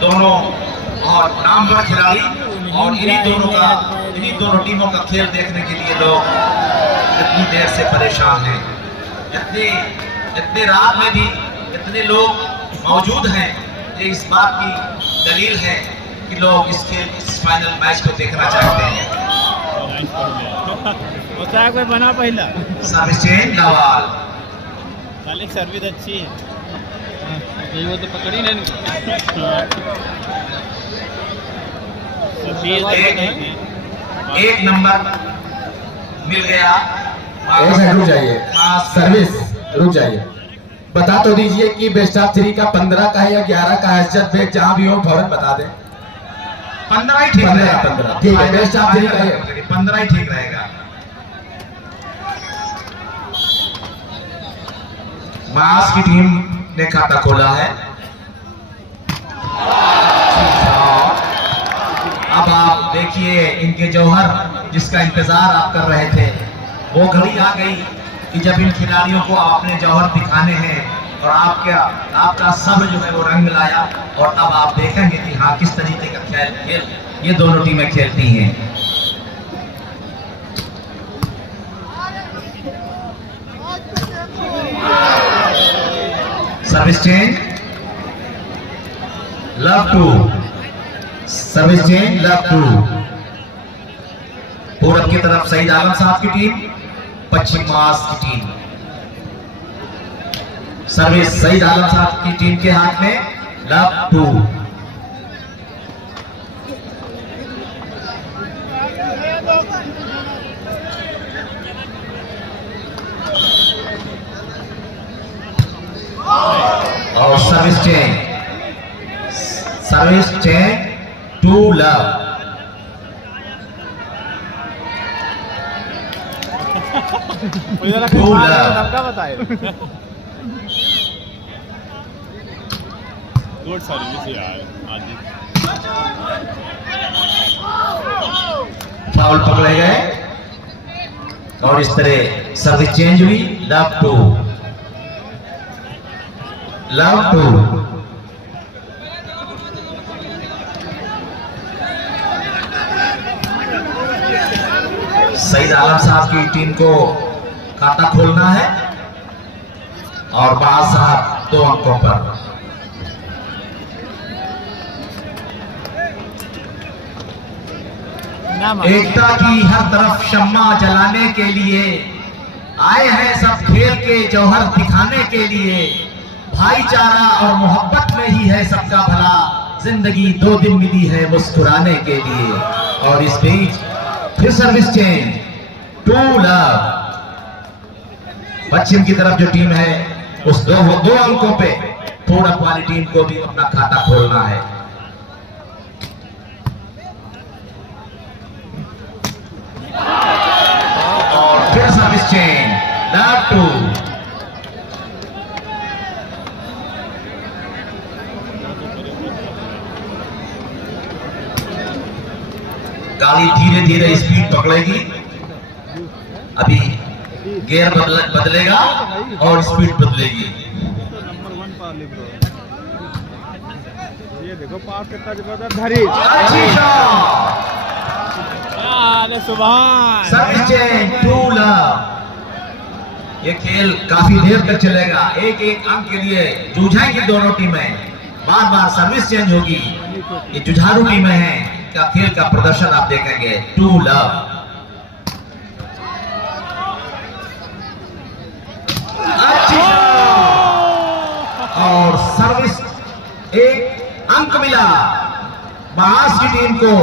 दोनों और नामवर खिलाड़ी, और इन्हीं दोनों टीमों का खेल देखने के लिए लोग इतनी देर से परेशान हैं। इतने रात में भी इतने लोग मौजूद हैं, ये इस बात की दलील है कि लोग इस फाइनल मैच को देखना चाहते हैं। बना पहला सर्विस चेंज लवाल, सर्विस अच्छी है, वो तो पकड़ी नहीं। एक नंबर मिल गया। रुक जाइए, सर्विस रुक जाइए, बता तो दीजिए कि बेस्ट ऑफ 3 का 15 का है या 11 का है। बेग जहां भी हो फौरन बता दें। 15 ही ठीक रहेगा। 15 ठीक है, बेस्ट ऑफ 3 का है, 15 ही ठीक रहेगा। मास की टीम ने खाता खोला है। अब आप देखिए, इनके जौहर जिसका इंतजार आप कर रहे थे, वो घड़ी आ गई कि जब इन खिलाड़ियों को अपने जौहर दिखाने हैं, और आपका सब्र जो है वो रंग लाया, और अब आप देखेंगे कि हाँ किस तरीके का खेल ये दोनों टीमें खेलती हैं। Service change love two, service change love two. पूरब की तरफ सईद आलम साहब की टीम, पश्चिम मास की टीम। सर्विस सईद आलम साहब की टीम के हाथ में, लव टू। और service change two love. Two love बताए गुड सर्विस यार। फाउल पकड़े गए, और इस तरह सर्विस चेंज हुई, love two, love two. Saeed Alam साहब की टीम को खाता खोलना है, और बाज साहब 2 अंकों पर। एकता की हर तरफ शम्मा जलाने के लिए आए हैं सब, खेल के जौहर दिखाने के लिए। भाईचारा और मोहब्बत में ही है सबका भला, जिंदगी 2 दिन मिली है मुस्कुराने के लिए। और इस बीच फिर सर्विस चेंज टू लव। पश्चिम की तरफ जो टीम है, उस 2 अंकों पे पूरब वाली टीम को भी अपना खाता खोलना है। और फिर सर्विस चेंज लव टू। गाड़ी धीरे धीरे स्पीड पकड़ेगी, अभी गियर बदलेगा और स्पीड बदलेगी। ये देखो पास कितना जबरदस्त धरी, अच्छी shot. Subhan. Service change two love. ये खेल काफी देर तक चलेगा, एक अंक के लिए जूझेंगी दोनों टीमें, बार बार सर्विस चेंज होगी। ये जुझारू टीमें हैं, का खेल का प्रदर्शन आप देखेंगे। To love. और सर्विस, एक अंक मिला महास की टीम को,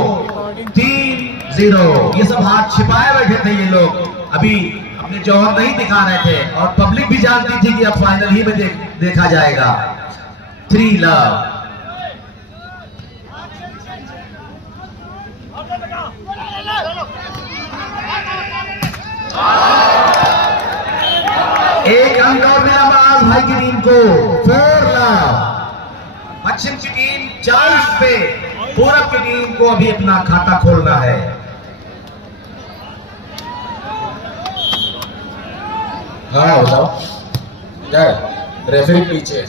3-0। ये सब हाथ छिपाए बैठे थे ये लोग, अभी अपने जौहर नहीं दिखा रहे थे, और पब्लिक भी जानती थी कि अब फाइनल ही में देखा जाएगा। 3 लव। एक अंक और मिला महास भाई की टीम को, 4 लव। पश्चिम की टीम 40 पे, पूरब की टीम को अभी अपना खाता खोलना है। हाँ बताओ क्या रेफरी पीछे।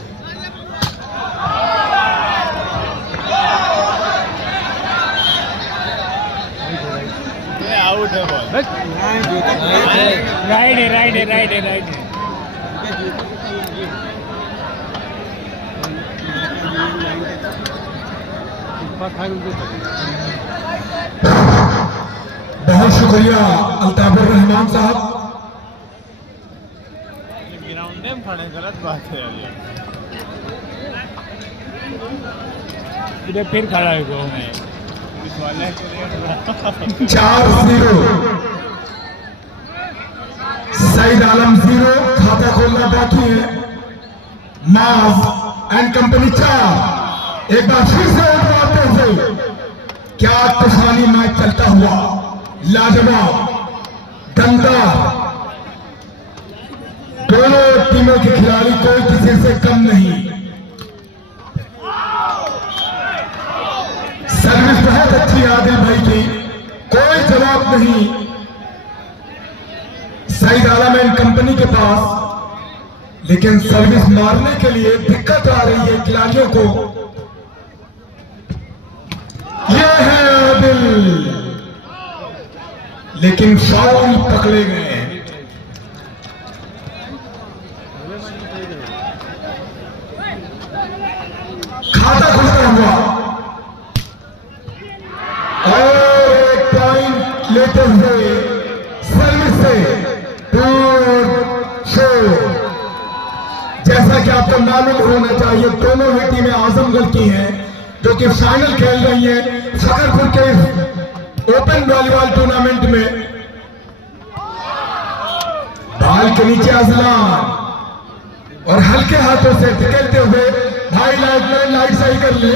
राइट है राइट है राइट है राइट है बहुत शुक्रिया अल्ताफुर रहमान साहब। ग्राउंड में खड़े गलत बात है यार फिर खड़ा है गो में इस वाले के लिए 4-0 सईद आलम 0। खाता खोलना बाकी है। माज एंड कंपनी 4। एक बार फिर से उठवाते हुए क्या तूफानी मैच चलता हुआ, लाजवाब, दमदार। दोनों टीमों के खिलाड़ी कोई किसी से कम नहीं। सर्विस बहुत अच्छी है आदिल भाई की, कोई जवाब नहीं सईद आलम एंड कंपनी के पास। लेकिन सर्विस मारने के लिए दिक्कत आ रही है खिलाड़ियों को। यह है आदिल, लेकिन फाउल पकड़े गए हैं। खाता खुलता हुआ और एक पॉइंट लेते हुए सर्विस से शो। जैसा कि आपको मालूम होना चाहिए, दोनों ही टीमें आजमगढ़ की हैं जो कि फाइनल खेल रही हैं फखरपुर के ओपन वॉलीबॉल टूर्नामेंट में। बाल के नीचे अजलान और हल्के हाथों से धकेलते हुए भाई लाइट सही कर ले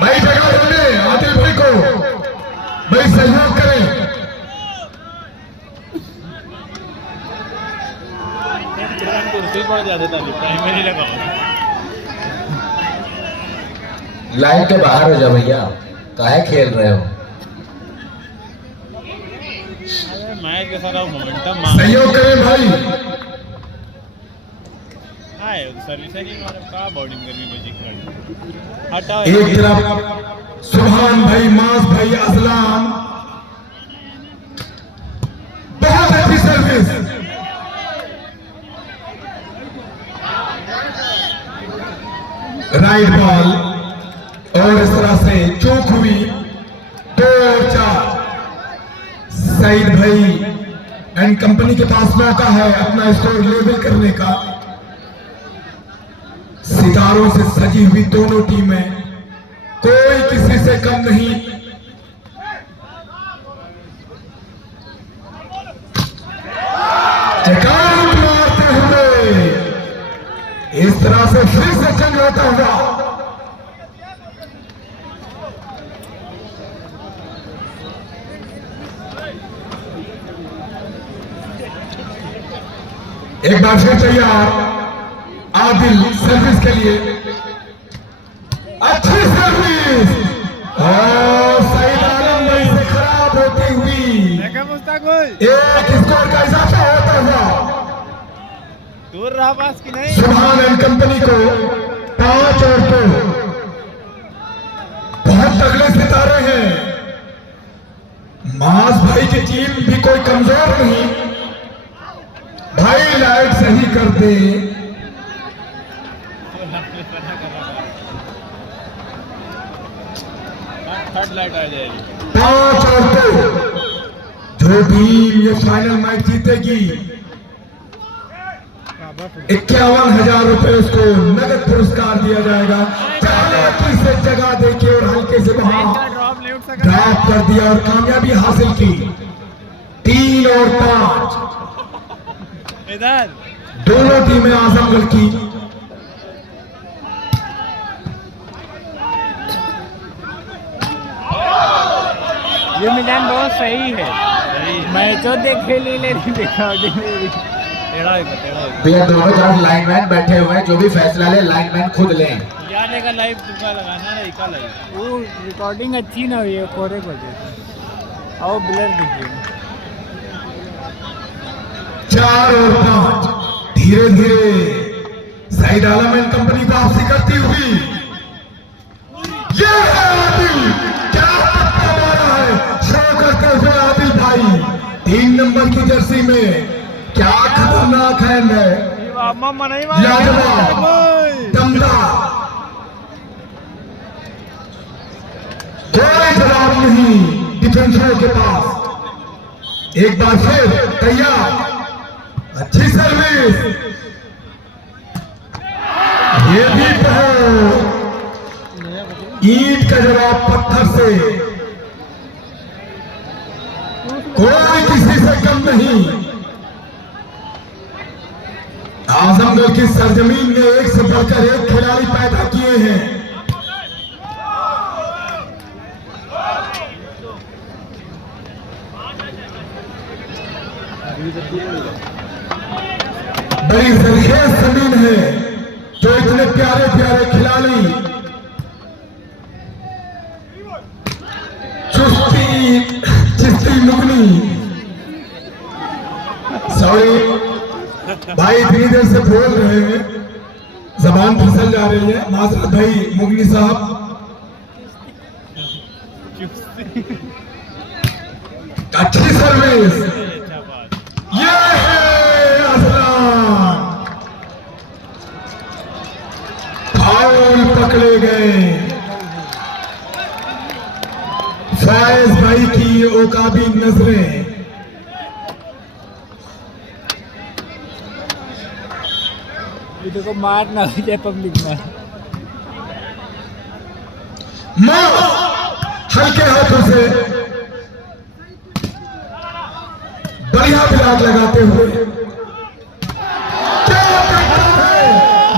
भाई, जगह देने आदिल भाई को भाई सहयोग करें। कुर्सी पड़ जाते प्राइमरी लगाओ। लाइन के बाहर हो जाओ भैया, काहे खेल रहे हो? मैच के सारा मोमेंटम सहयोग करें भाई। हाय सर्विस नहीं मारे का बॉलिंग करनी बची खिलाड़ी हटाओ। एक तरफ सुभान भाई, मास भाई, असलाम, बहुत अच्छी सर्विस। राइट बॉल और इस तरह से चूक हुई। 2-4 सईद भाई एंड कंपनी के पास मौका है अपना स्कोर लेवल करने का। सितारों से सजी हुई दोनों टीमें, कोई किसी से कम नहीं। चकाउट मारते हुए इस तरह से फिर से जंग होता हुआ। एक बार फिर तैयार आदिल सर्विस के लिए। अच्छी सर्विस और सईद आलम भाई से खराब होती हुई एक स्कोर का इजाफा होता हुआ दूर रहा पास की नहीं। सुभान एंड कंपनी को 5 और 2। बहुत तगड़े सितारे हैं। मास भाई की टीम भी कोई कमजोर नहीं। भाई लाइट सही कर दे। थर्ड लाइट आ जाएगी। 5 और 2। जो टीम ये फाइनल मैच जीतेगी 51,000 रुपए उसको नगद पुरस्कार दिया जाएगा। चालाकी से जगह देके और हल्के से वहां ड्रॉप कर दिया और कामयाबी हासिल की। 3 और 5 इधर दोनों टीमें आजमगढ़ की। ये मैदान बहुत सही है। मैचों देखे ले लेकिन रिकॉर्डिंग भैया दोनों तरफ लाइनमैन बैठे हुए हैं, जो भी फैसला ले लाइनमैन खुद लें। यार का लाइव तुमका लगाना है इका लाइव वो रिकॉर्डिंग अच्छी ना हुई है कोरे को वजह आओ ब्लर दीजिए। 4 और 5 धीरे धीरे सईद आलम एंड कंपनी वापसी करती हुई। ये है आदिल, क्या पत्ता मारा है शो करते हुए आदिल भाई। खतरनाक हैंड है, मम्मा नहीं लाजवाब, दमदार, कोई जवाब नहीं डिफेंसरों के पास। एक बार फिर तैयार, अच्छी सर्विस, ये भी ईंट का जवाब पत्थर से, कोई किसी से कम नहीं। आजमगढ़ की सरजमीन ने एक से बढ़कर एक खिलाड़ी पैदा किए हैं। बड़ी सरखेज जमीन है जो इतने प्यारे प्यारे खिलाड़ी चुस्ती चिस्ती मुगनी, सॉरी भाई इतनी देर से बोल रहे हैं, जबान फिसल जा रही है, माजरत भाई मुगनी साहब। अच्छी सर्विस, ये है असलान, फाउल पकड़े गए। फायज भाई की ओकाबी नजरें, इधर को मार ना हो जाए पब्लिक में। हल्के हाथों से बढ़िया ब्लॉक लगाते हुए क्या टक्कर है,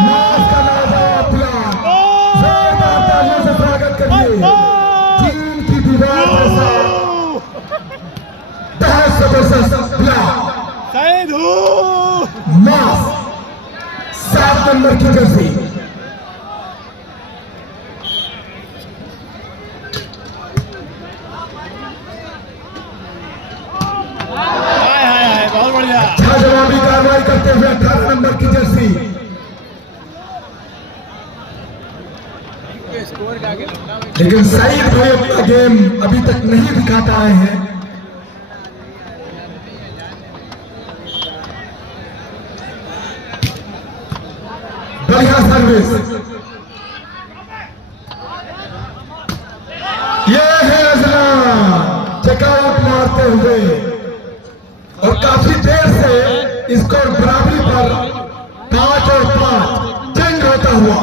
मास का लाजवाब ब्लॉक, जोरदार तालियों से स्वागत करिए चीन की दीवार जैसा बहुत जबरदस्त ब्लॉक। मास 7 नंबर की जर्सी, बहुत बढ़िया, अच्छा जवाबी कार्रवाई करते हुए 18 नंबर की जर्सी। लेकिन सईद भाई अपना गेम अभी तक नहीं दिखा पाए हैं। बढ़िया सर्विस, ये है अजलान चेकआउट मारते हुए और काफी देर से स्कोर बराबरी पर 5 और 5 जंग होता हुआ।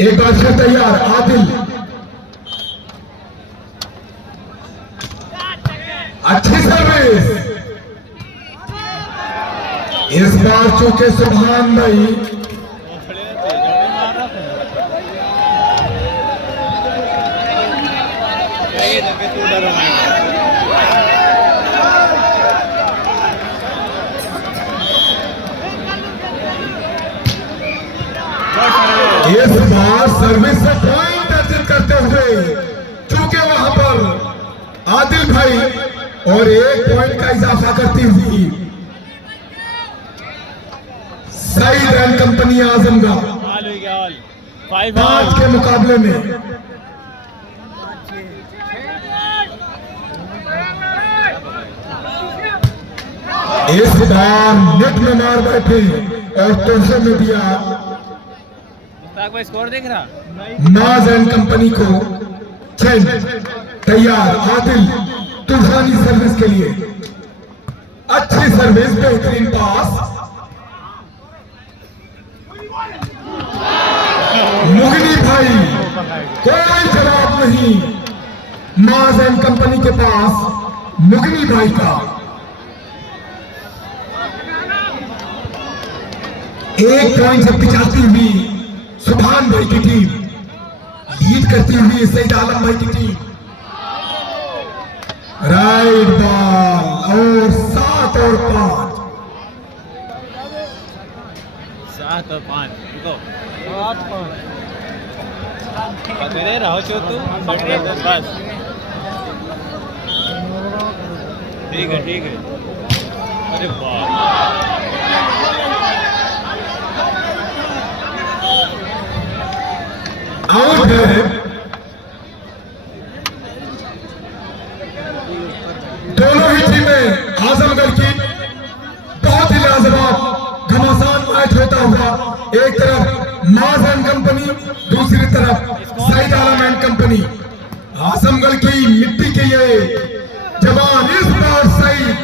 एक बार फिर तैयार आदिल, अच्छी सर्विस, इस बार चूंकि सुभान भाई इस बार सर्विस से पॉइंट अर्जित करते हुए, चूंकि वहां पर आदिल भाई और 1 पॉइंट का इजाफा करती हुई सईद एंड कंपनी आजमगढ़ 5 के मुकाबले में इस बार नेट में मार बैठे और तोहफे में दिया स्कोर देख रहा, नाज एंड कंपनी को 6। तैयार आदिल तूफानी सर्विस के लिए, अच्छी सर्विस, बेहतरीन पास, मुगनी भाई कोई जवाब नहीं, नाज एंड कंपनी के पास मुगनी भाई का 1 पॉइंट से पिछाती हुई सुभान भाई की टीम लीड करती हुई सईद आलम भाई की टीम। राइट बॉल और 7 और 5 7 और 5 पकड़े रहो छो तू, पकड़े बस, ठीक है ठीक है। अरे वाह, आउट है। दोनों ही टीमें आजमगढ़ हुआ। एक तरफ माज एंड कंपनी, दूसरी तरफ सईद आलम एंड कंपनी। आजमगढ़ की मिट्टी के ये जवान इस बार सईद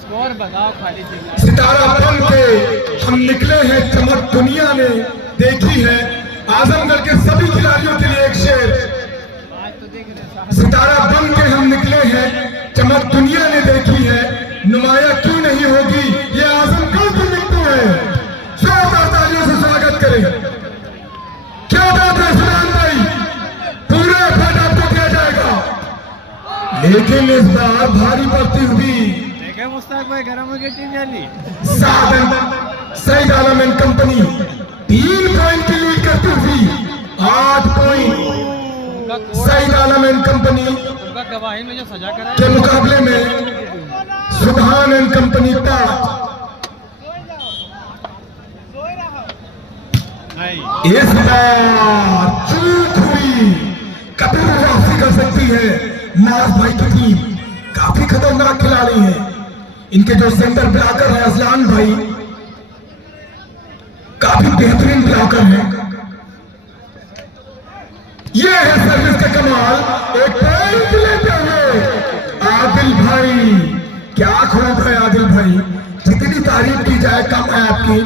स्कोर बताओ खाली सितारा बन के हम निकले हैं, चमक दुनिया ने देखी है। आजमगढ़ के सभी खिलाड़ियों के लिए एक शेर। सितारा बन के हम निकले हैं, चमक दुनिया ने देखी है, नुमाया क्यों नहीं होगी ये आजमगढ़ की मिट्टी है। जोरदार तालियों से स्वागत करें। क्या बात है सुलेमान भाई, पूरे फंड आपको दिया जाएगा, लेकिन इस बार भारी पड़ती हुई मुश्ताक भाई गरम की टीम जाली Saeed Alam and company 3 point की लीड करती हुई 8 point Saeed Alam and company गवाही में जो सजा करा के मुकाबले में सुभान एंड कंपनी 5। इस बार चूक हुई, कभी भी वापसी कर सकती है। मास भाई की टीम काफी खतरनाक खिलाड़ी है। इनके जो सेंटर ब्लॉकर है असलान भाई, काफी बेहतरीन ब्लॉकर है। ये है सर्विस का कमाल। एक पॉइंट लेते हुए आदिल भाई, क्या खूब है आदिल भाई, जितनी तारीफ की जाए कम है आपकी।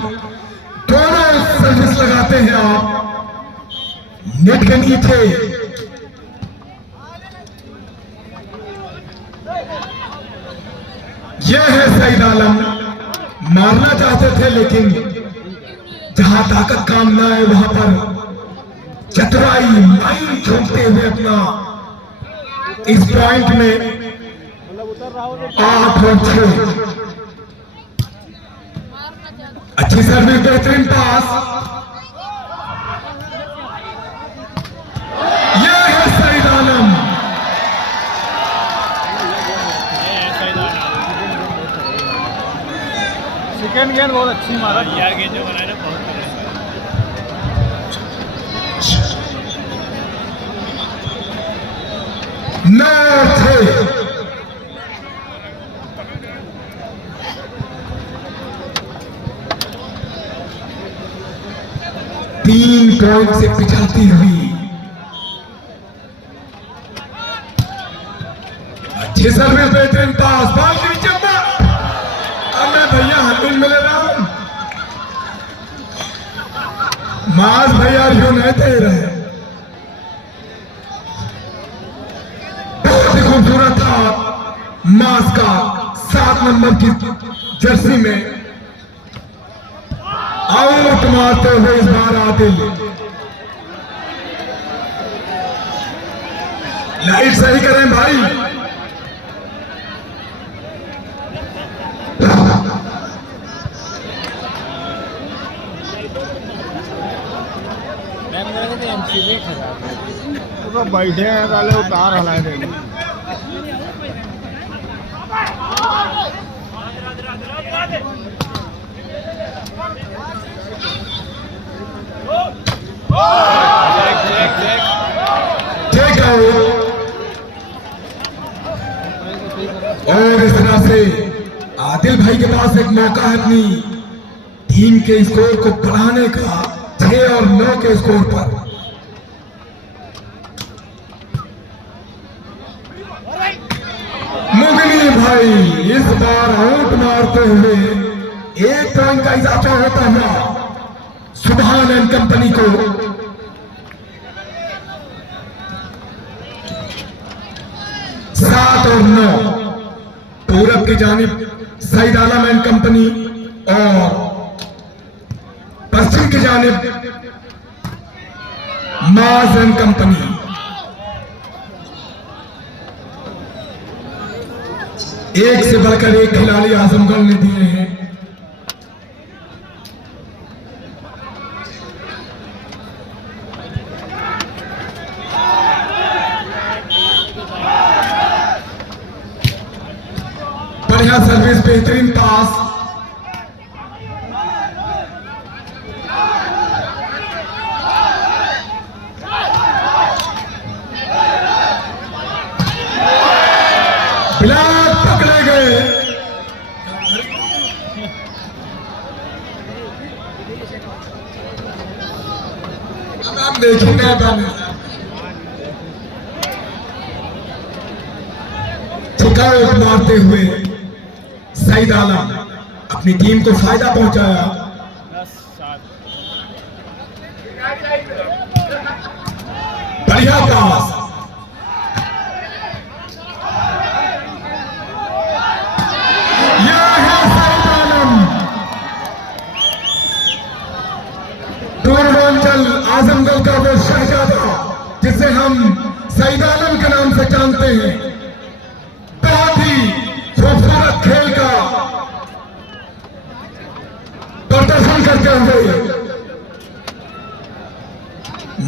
दोनों सर्विस लगाते हैं आप नेट के नीचे। यह है सईद आलम, मारना चाहते थे लेकिन जहां ताकत काम ना आए वहां पर चतुराई लाइन छोड़ते हुए अपना इस पॉइंट में 8 और 6। अच्छी सर्विस, बेहतरीन पास। यह है सईद आलम। सेकंड गेंद बहुत अच्छी मारा यार, गेंद जो बनाया ना बहुत तीन पॉइंट से पिछाती हुई अच्छे सर्विस, बेहतरीन पास, बॉल के नीचे। अब मैं भैया हल्लुल मिले रहा हूं, मास भैया यूं नहीं दे रहे। बहुत ही खूबसूरत था मास का 7 नंबर की जर्सी में आउट मारते हुए इस बार आदिल। लाइट सही करें भाई। तो बैठे हैं साले, उतार हलाए देंगे। ठीक है, और इस तरह से आदिल भाई के पास एक मौका है अपनी टीम के स्कोर को बढ़ाने का 6 और 9 के स्कोर पर। मुगनी भाई इस बार आउट मारते हुए 1 पॉइंट का इजाफा होता हुआ सुभान एंड कंपनी को। सात और 9 पूरब की जानिब सईद आलम एंड कंपनी और पश्चिम की जानिब माज एंड कंपनी। एक से बढ़कर एक खिलाड़ी आजमगढ़ ने दिए हैं। बढ़िया सर्विस, बेहतरीन पास। ब्लॉक पकड़े गए। अब आप देखिए नए बाने छिकावट मारते हुए सईद आलम अपनी टीम को फायदा पहुंचाया। 10-7 बढ़िया पास, यह है सईद आलम। पूर्वांचल आजमगढ़ का वो शहजादा जिसे हम सईद आलम के नाम से जानते हैं, बहुत ही खूबसूरत खेल का प्रदर्शन करते हुए।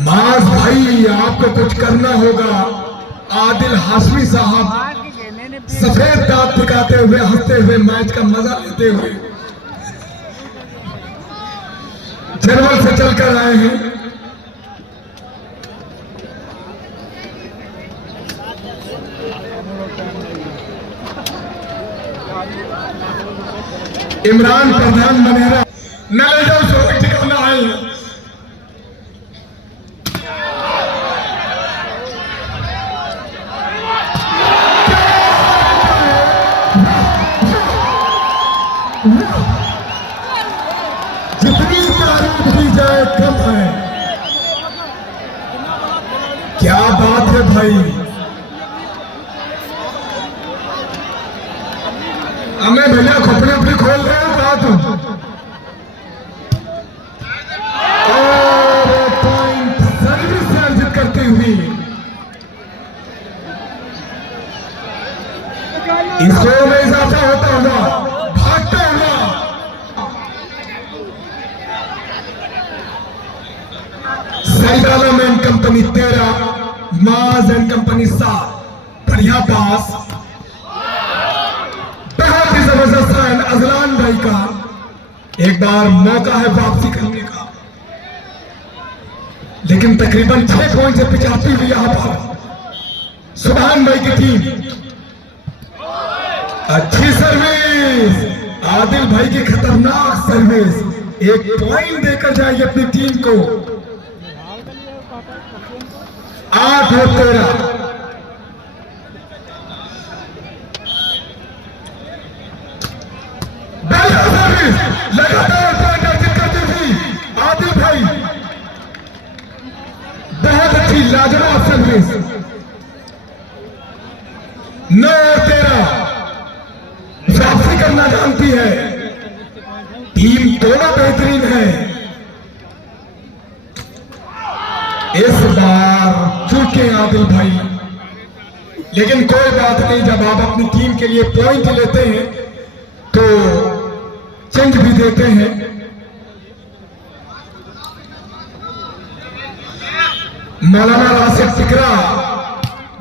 माज भाई आपको कुछ करना होगा। आदिल हाशमी साहब आज के खेलने ने सफेद दांत दिखाते हुए हंसते हुए मैच का मजा लेते हुए जर्मन से चलकर आए हैं। इमरान प्रधान मनेरा न ले जाओ सो ठिकाना है। जितनी तारीफ की जाए कम है। क्या बात है भाई, हमें भैया खोपड़ी उपड़ी खोल रहे हैं कहा तुम। और पॉइंट सर्विस से अर्जित करती हुई स्कोर में इजाफा होता हुआ भागता हुआ सईद आलम एंड कंपनी 13, माज एंड कंपनी 7। बढ़िया पास, बहुत ही जबरदस्त रन अजलान भाई का। एक बार मौका है वापसी करने का, लेकिन तकरीबन 6 पॉइंट से पिछाती हुई यहां पर सुभान भाई की टीम। अच्छी सर्विस, आदिल भाई की खतरनाक सर्विस, 1 पॉइंट देकर जाएगी अपनी टीम को। 8 और 13। बढ़िया सर्विस, लगातार पॉइंट अर्जित करती हुई आदिल भाई। बहुत अच्छी लाजवाब सर्विस। 9 और 13 वापसी करना जानती है टीम, दोनों बेहतरीन है। इस बार चूके आदिल भाई, लेकिन कोई बात नहीं, जब आप अपनी टीम के लिए पॉइंट लेते हैं तो चेंज भी देते हैं। मौलाना राशिद टिकरा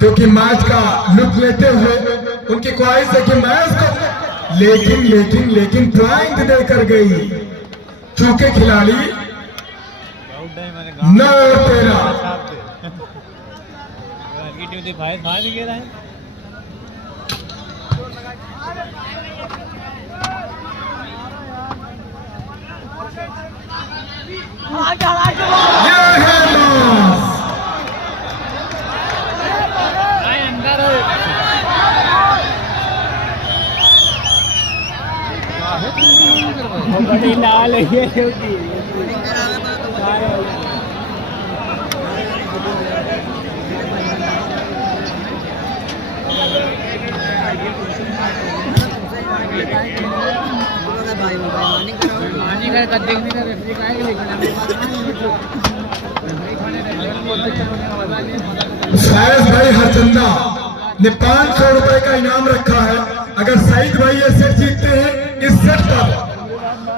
जो कि मैच का लुत्फ लेते हुए उनकी ख्वाहिश है कि मैच को लेकिन पॉइंट देकर गई चूके खिलाड़ी। 9 और 13। ये है लॉस। बड़ी लाल है ये फैज भाई हरचंदा ने 500 रुपए का इनाम रखा है। अगर सईद भाई ये सेट जीतते हैं इस सेट पर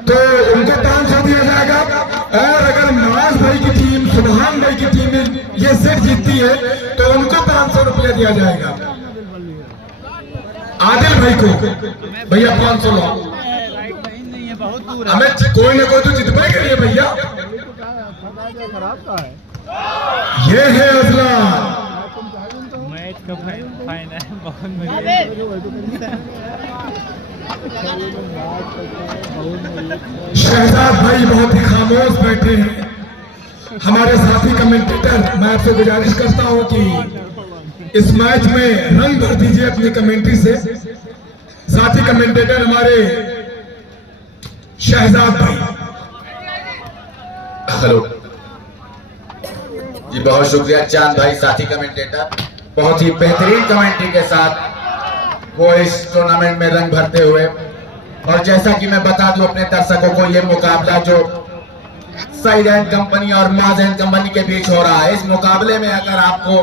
तो उनको 500 दिया जाएगा, और अगर नवाज भाई की टीम, सुभान भाई की टीम ये सेट जीतती है तो उनको 500 रुपया दिया जाएगा। आदिल भाई को भैया 500 लो, हमें कोई ना कोई तो जितवाई करिए भैया। ये है अजलान। मैच का फाइनल बहुत बढ़िया। शहजाद भाई बहुत ही खामोश बैठे हैं। हमारे साथी कमेंटेटर, मैं आपसे गुजारिश करता हूं कि इस मैच में रंग भर दीजिए अपनी कमेंट्री से। साथी कमेंटेटर हमारे शहजाद भाई। हेलो जी, बहुत शुक्रिया चांद भाई, साथी कमेंटेटर, बहुत ही बेहतरीन कमेंट्री के साथ वो इस टूर्नामेंट में रंग भरते हुए। और जैसा कि मैं बता दूं अपने दर्शकों को, ये मुकाबला जो सईद एंड कंपनी और माज एंड कंपनी के बीच हो रहा है, इस मुकाबले में अगर आपको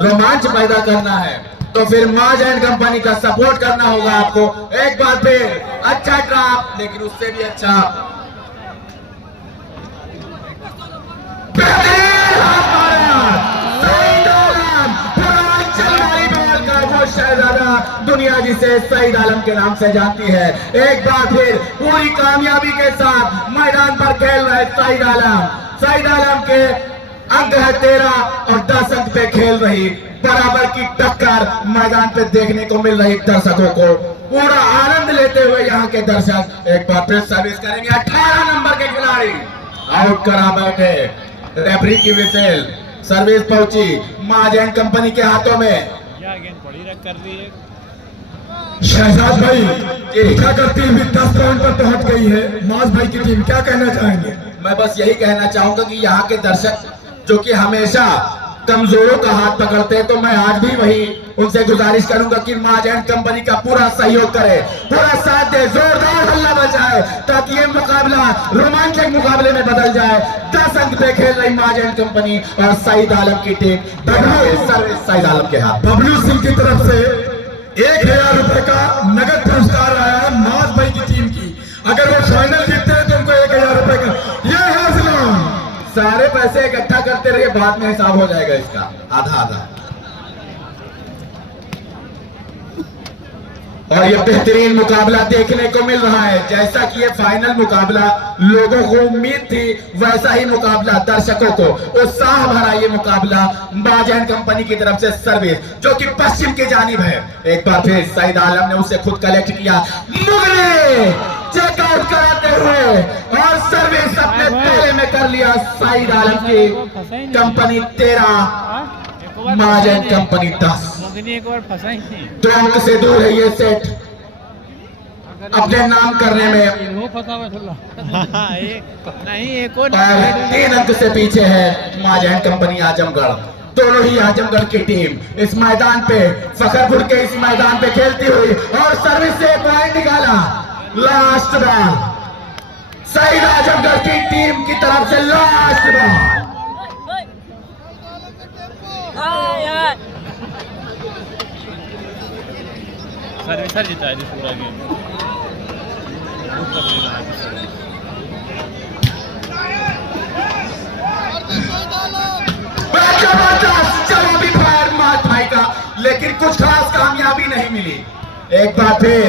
रोमांच पैदा करना है तो फिर माज एंड कंपनी का सपोर्ट करना होगा आपको। एक बार फिर अच्छा ड्राफ्ट, लेकिन उससे भी अच्छा शहजादा दुनिया जिसे सईद आलम के नाम से जानती है, एक बार फिर पूरी कामयाबी के साथ मैदान पर खेल रहे सईद आलम। सईद आलम के अंक है 13 और 10 अंक पे खेल रही बराबर की टक्कर मैदान पे देखने को मिल रही दर्शकों को। पूरा आनंद लेते हुए यहाँ के दर्शक एक बार फिर सर्विस करेंगे। 18 नंबर के खिलाड़ी आउट करा बैठे, रेफरी की विसेल, सर्विस पहुंची माज एंड कंपनी के हाथों में। कर दी है शहजाद भाई क्या करती हुई 10 पॉइंट पर पहुंच गई है माज भाई की टीम, क्या कहना चाहेंगे? मैं बस यही कहना चाहूंगा कि यहाँ के दर्शक जो कि हमेशा कमजोरों का हाथ पकड़ते हैं, तो मैं आज भी वही उनसे गुजारिश करूंगा कि माज एंड कंपनी का पूरा सहयोग करे, पूरा साथ दे, जोरदार हल्ला बजाए ताकि ये मुकाबला रोमांचक मुकाबले में बदल जाए। 10 अंक पे खेल रही माज एंड कंपनी और सईद आलम की टीम, सर्विस सईद आलम के हाथ। बबलू सिंह की तरफ से 1000 रुपए का नगद पुरस्कार आया है माज भाई की टीम की। अगर वो फाइनल जीतते हैं तो उनको 1000 रुपए का ये हौसला। सारे पैसे इकट्ठा करते रहिए, बाद में हिसाब हो जाएगा इसका आधा आधा। और ये बेहतरीन मुकाबला देखने को मिल रहा है। जैसा कि ये फाइनल मुकाबला लोगों को उम्मीद थी, वैसा ही मुकाबला दर्शकों को उत्साह भरा ये मुकाबला माज एंड कंपनी की तरफ से सर्विस जो कि पश्चिम की जानिब है। एक बार फिर सईद आलम ने उसे खुद कलेक्ट किया, मुगले चेकआउट कराते हुए और सर्विस अपने पहले में कर लिया। सईद आलम की कंपनी 13, माज एंड कंपनी 10। एक बार फंसाई थी, 2 अंक से दूर है ये सेट अपने नाम करने में, वो फंसा हुआ एक और 3 अंक से पीछे है माज एंड कंपनी आजमगढ़। दोनों ही आजमगढ़ की टीम इस मैदान पे, फखरपुर के इस मैदान पे खेलती हुई और सर्विस से पॉइंट निकाला। लास्ट बॉल सईद आजमगढ़ की टीम की तरफ से, लास्ट बॉल। सर्विसर जीता है पूरा गेम। चलो भी फायर माज भाई का, लेकिन कुछ खास कामयाबी नहीं मिली। एक बार फिर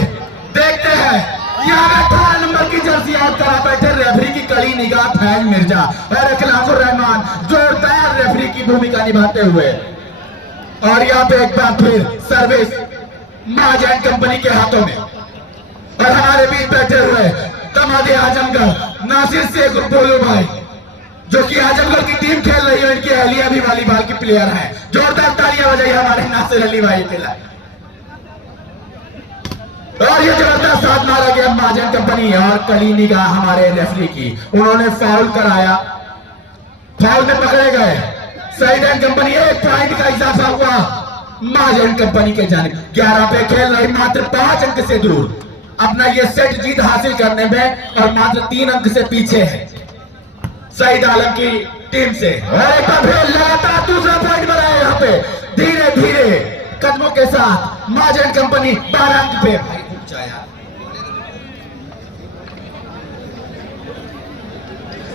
देखते हैं, यहाँ 18 नंबर की जर्सी आउट करा बैठे रेफरी की कड़ी निगाह फैज मिर्जा और इखलाकुर रहमान जोरदार रेफरी की भूमिका निभाते हुए। और यहाँ पे एक बार फिर सर्विस माज एंड कंपनी के हाथों में। और हमारे बीच बैठे हुए दमादे आजमगढ़ नासिर शेख बोलू भाई, जो कि आजमगढ़ की टीम खेल रही है, इनकी अहलिया भी वॉलीबॉल की प्लेयर है। जोरदार तालियां बजाइए हमारे नासिर अली भाई के लिए। और ये जबरदस्त साथ मारा गया माज एंड कंपनी और कड़ी निगाह हमारे रेफरी की, उन्होंने फाउल कराया, फाउल में पकड़े गए। सईद एंड कंपनी 1 पॉइंट का इजाफा हुआ माज एंड कंपनी के जानिब। 11 पे खेल रही, मात्र 5 अंक से दूर अपना ये सेट जीत हासिल करने में और मात्र 3 अंक से पीछे है सईद आलम की टीम से। और एक बार फिर लगातार दूसरा पॉइंट बनाया यहाँ पे, धीरे धीरे कदमों के साथ माज एंड कंपनी 12 अंक पे।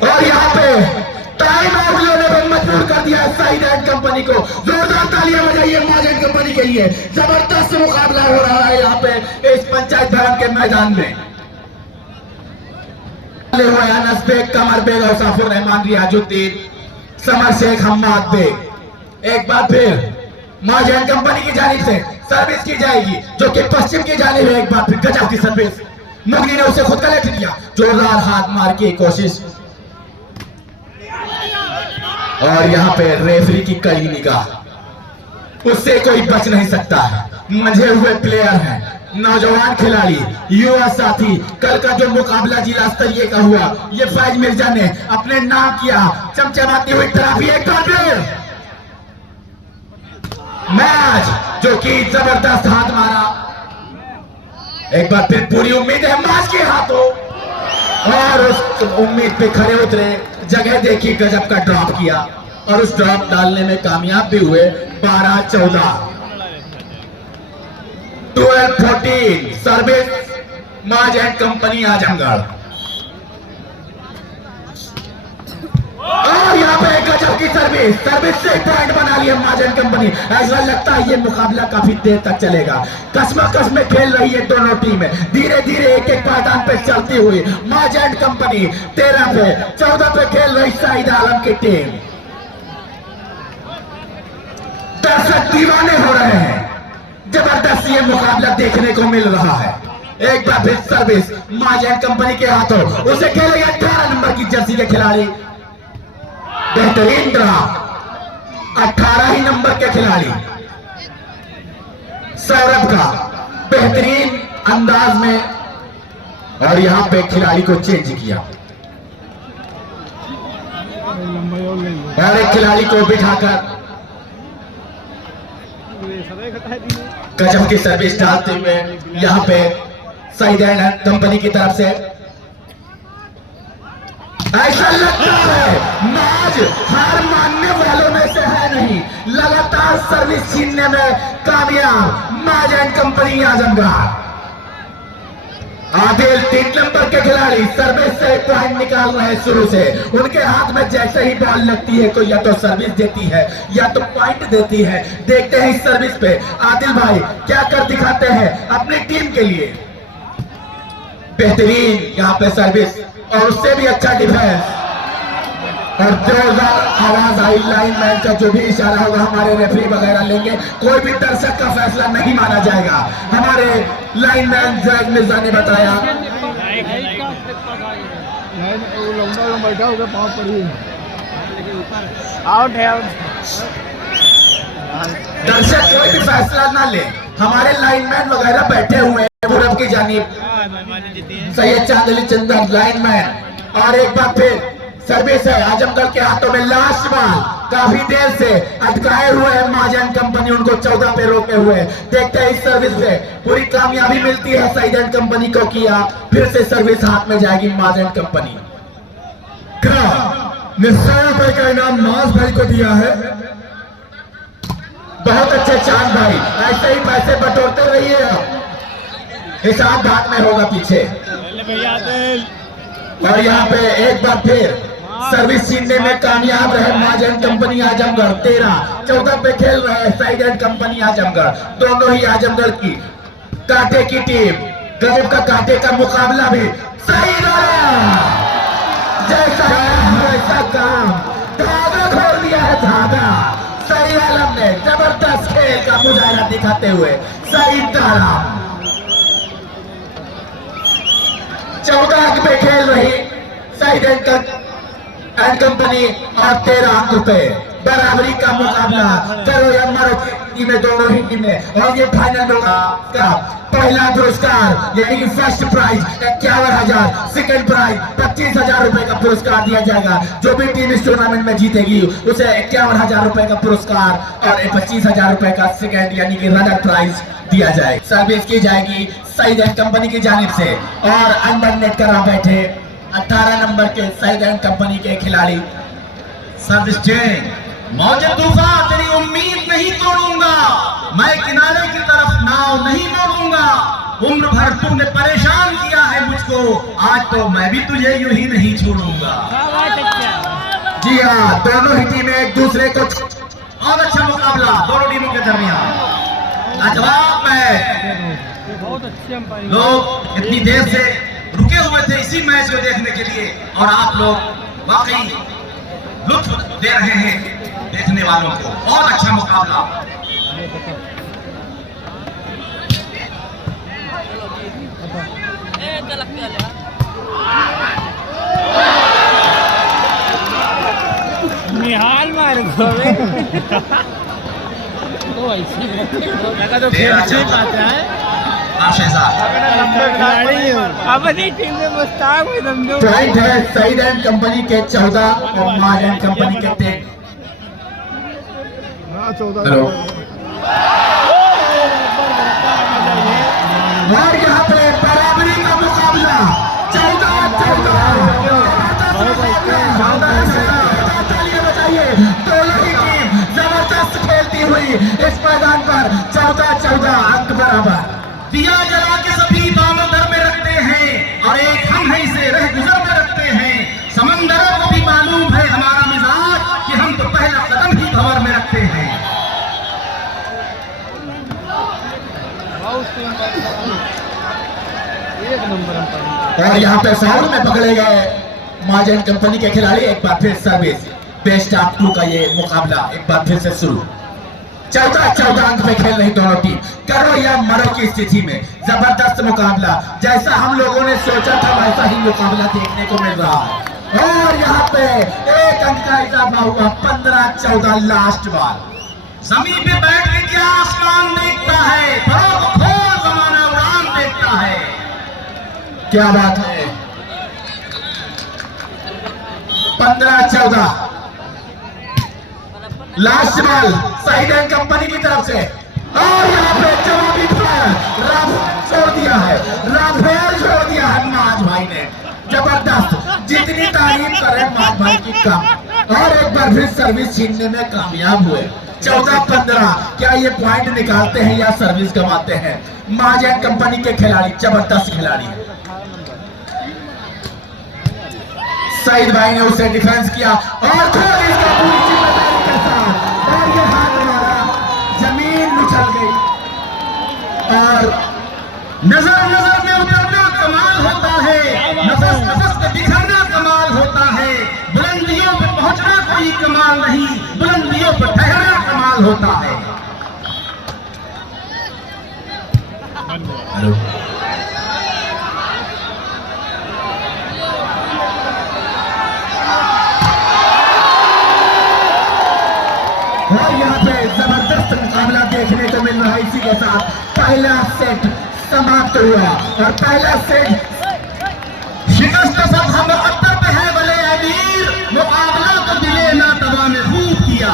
और यहाँ पे टाइम आउट लेने पर मजबूर कर दिया सईद एंड कंपनी को। जोरदार तालियां बजाइए माज एंड कंपनी के लिए। जबरदस्त मुकाबला हो रहा है यहाँ पे इस पंचायत भवन के मैदान में। अनस बेग, कमर बेग, औसाफुर रहमान, रियाजुद्दीन, समर शेख, हम्माद बेग। एक बार फिर माज एंड कंपनी की जानिब से सर्विस की जाएगी जो कि पश्चिम की जाने में। एक बार फिर गजब की सर्विस, मुगली ने उसे खुद कलेक्ट किया, जोरदार हाथ मार की कोशिश, और यहाँ पे रेफरी की कड़ी निगाह, उससे कोई बच नहीं सकता है। मंझे हुए प्लेयर हैं, नौजवान खिलाड़ी, युवा साथी। कल का जो मुकाबला जिला स्तरीय का हुआ, ये फैज मिर्जा ने अपने नाम किया, चमचमाती हुई ट्रॉफी। एक बार फिर मैच जो कि जबरदस्त हाथ मारा, एक बार फिर पूरी उम्मीद है मैच के हाथों, और उस उम्मीद पे खड़े उतरे, जगह देखी, गजब का ड्रॉप किया और उस ड्रॉप डालने में कामयाब भी हुए। 12-14, 12-14 सर्विस माज एंड कंपनी आजमगढ़। और यहाँ पे गजब की सर्विस से पॉइंट बना लिया माज एंड कंपनी। ऐसा लगता है ये मुकाबला काफी देर तक चलेगा। कसम में खेल रही है दोनों टीमें, धीरे धीरे एक एक पायदान पे चलती हुई। माज एंड कंपनी 13 पे 14 पे खेल रही शाहिद आलम की टीम। दर्शक दीवाने हो रहे हैं, जबरदस्त ये मुकाबला देखने को मिल रहा है। एक बार फिर सर्विस माज एंड कंपनी के हाथों, उसे खेलेगा 18 नंबर की जर्सी के खिलाड़ी। बेहतरीन ड्रॉप, 18 ही नंबर के खिलाड़ी सौरभ का बेहतरीन अंदाज में, और यहां पे खिलाड़ी को चेंज किया और एक खिलाड़ी को बिठाकर गजब की सर्विस डालते हुए यहां पे शाहिद एंड कंपनी की तरफ से। ऐसा लगता है मैच हार मानने वालों में से है नहीं, लगातार सर्विस छीनने में कामयाब माज and company Azamgarh. Adil 3 number के खिलाड़ी सर्विस से पॉइंट निकाल रहे हैं शुरू से। उनके हाथ में जैसे ही बॉल लगती है कोई या तो सर्विस देती है या तो पॉइंट देती है। देखते हैं इस सर्विस पे आदिल भाई क्या कर दिखाते हैं अपनी टीम के लिए। बेहतरीन यहाँ पे सर्विस और उससे भी अच्छा डिफेंस, और जोरदार आवाज आई लाइनमैन का, जो भी इशारा होगा हमारे रेफरी वगैरह लेंगे। कोई भी दर्शक का फैसला नहीं माना जाएगा। हमारे लाइनमैन जैद मिर्जा ने बताया बैठा होगा, पाँव पड़ी आउट है, दर्शक कोई भी फैसला ना ले। हमारे लाइनमैन वगैरह बैठे हुए हैं पूरब की जानिब, सैयद चांदली चंदन लाइनमैन। और एक बार फिर सर्विस है आजमगढ़ के हाथों में। लास्ट बॉल काफी देर से अटकाए हुए हैं माज एंड कंपनी, उनको 14 पे रोके हुए। देखते हैं इस सर्विस से पूरी कामयाबी मिलती है शाहिद एंड कंपनी को। किया फिर से सर्विस हाथ में जाएगी माज एंड कंपनी। 100 रुपए का इनाम नाज भाई को दिया है। बहुत अच्छे चांद भाई, ऐसे ही पैसे बटोरते रहिए आप, हिसाब बाद में होगा पीछे। और यहाँ पे एक बार फिर सर्विस छीनने में कामयाब रहे माज एंड कंपनी आजमगढ़। 13-14 पे खेल रहे हैं शाहिद एंड कंपनी आजमगढ़। दोनों ही आजमगढ़ की कांटे की टीम। गजब का कांटे का मुकाबला भी। सही जैसा वैसा काम, धागा खोल दिया है धागा। सही आलम ने जबरदस्त खेल का मुजाहरा दिखाते हुए सही आलम 14 पे खेल रही शाहिद एंड कंपनी और 13 अंक पे बराबरी का मुकाबला। करो या मरो टीमें, दोनों ही टीमें। और ये फाइनल होगा का पहला पुरस्कार यानी कि फर्स्ट प्राइज 51,000, सेकंड प्राइज 25,000 रुपए का पुरस्कार दिया जाएगा। जो भी टीम इस टूर्नामेंट में जीतेगी उसे 51,000 रुपए का पुरस्कार और 25,000 रुपए का सेकंड यानी कि रनर प्राइज दिया जाएगा। सर्विस की जाएगी शाहिद एंड कंपनी की जानिब से, और अंडर नेट करा बैठे 18 नंबर के शाहिद एंड कंपनी के खिलाड़ी। Service change. मौजे तूफान, तेरी उम्मीद नहीं तोड़ूंगा, मैं किनारे की तरफ नाव नहीं मोड़ूंगा। उम्र भर तूने परेशान किया है मुझको, आज तो मैं भी तुझे यूं ही नहीं छोड़ूंगा। जी हाँ, दोनों ही टीमें एक दूसरे को। बहुत अच्छा मुकाबला दोनों टीमों के दरमियान। लाजवाब मैच। बहुत अच्छी अंपायरिंग। लोग इतनी देर से रुके हुए थे इसी मैच को देखने के लिए, और आप लोग वाकई लुत्फ दे रहे हैं देखने वालों को। बहुत अच्छा मुकाबला। निहाल मार गोवे तो ऐसी लगा तो खेल नहीं पाता है अपनी टीम में मुस्ताक हुई समझो। पॉइंट है सईद एंड कंपनी के 14 और माज एंड कंपनी के 13। हेलो और यहाँ पे बराबरी का मुकाबला 14-14। चलिए बताइए दोनों ही टीम जबरदस्त खेलती हुई इस मैदान पर 14-14 अंक बराबर। दिया जला के सभी दामोदर में रखते हैं और एक हम है इसे रह गुजर में रखते हैं। समंदरों को भी मालूम है हमारा मिजाज कि हम तो पहला कदम ही भंवर में रखते हैं। एक नंबर और यहाँ पे फाउल में पकड़े गए मार्जिन कंपनी के खिलाड़ी। एक बार फिर सर्विस बेस्ट ऑफ 2 का ये मुकाबला एक बार फिर से शुरू। 14-14 अंक पे खेल रही दोनों टीम, करो या मरो की स्थिति में जबरदस्त मुकाबला। जैसा हम लोगों ने सोचा था वैसा ही मुकाबला देखने को मिल रहा है। और यहाँ पे एक अंक का इजाफा हुआ 15-14 लास्ट बॉल। जमीन पे बैठ के क्या आसमान देखता है, फरोग खोल जमाना उड़ान देखता है। क्या बात है। 15-14 last ball Saeed and company की तरफ से। और यहाँ पे जवाबी छोड़ दिया है, राफेल छोड़ दिया है माज भाई ने। जबरदस्त, जितनी तारीफ करें माज भाई की कम। और एक बार फिर सर्विस छीनने में कामयाब हुए। 14-15 क्या ये पॉइंट निकालते हैं या सर्विस गंवाते हैं? माज एंड कंपनी के खिलाड़ी जबरदस्त खिलाड़ी। सईद भाई ने उसे डिफेंस किया और थोड़ी इसका पूरी जिम्मेदारी के साथ और ये हाथ मारा, जमीन उछल गई। और नजर नजर में उतरना कमाल होता है, नफस नफस में दिखना कमाल होता है। बुलंदियों पे पहुंचना कोई कमाल नहीं, बुलंदियों पर ठहरना कमाल होता है। हेलो और यहाँ पे जबरदस्त मुकाबला देखने को मिल रहा है। इसी के साथ पहला सेट समाप्त हुआ और पहला सेट शिकस्त सब हम मुकद्दर पे है भले अमीर, मुकाबला तो दिले ना तवा में खूब किया।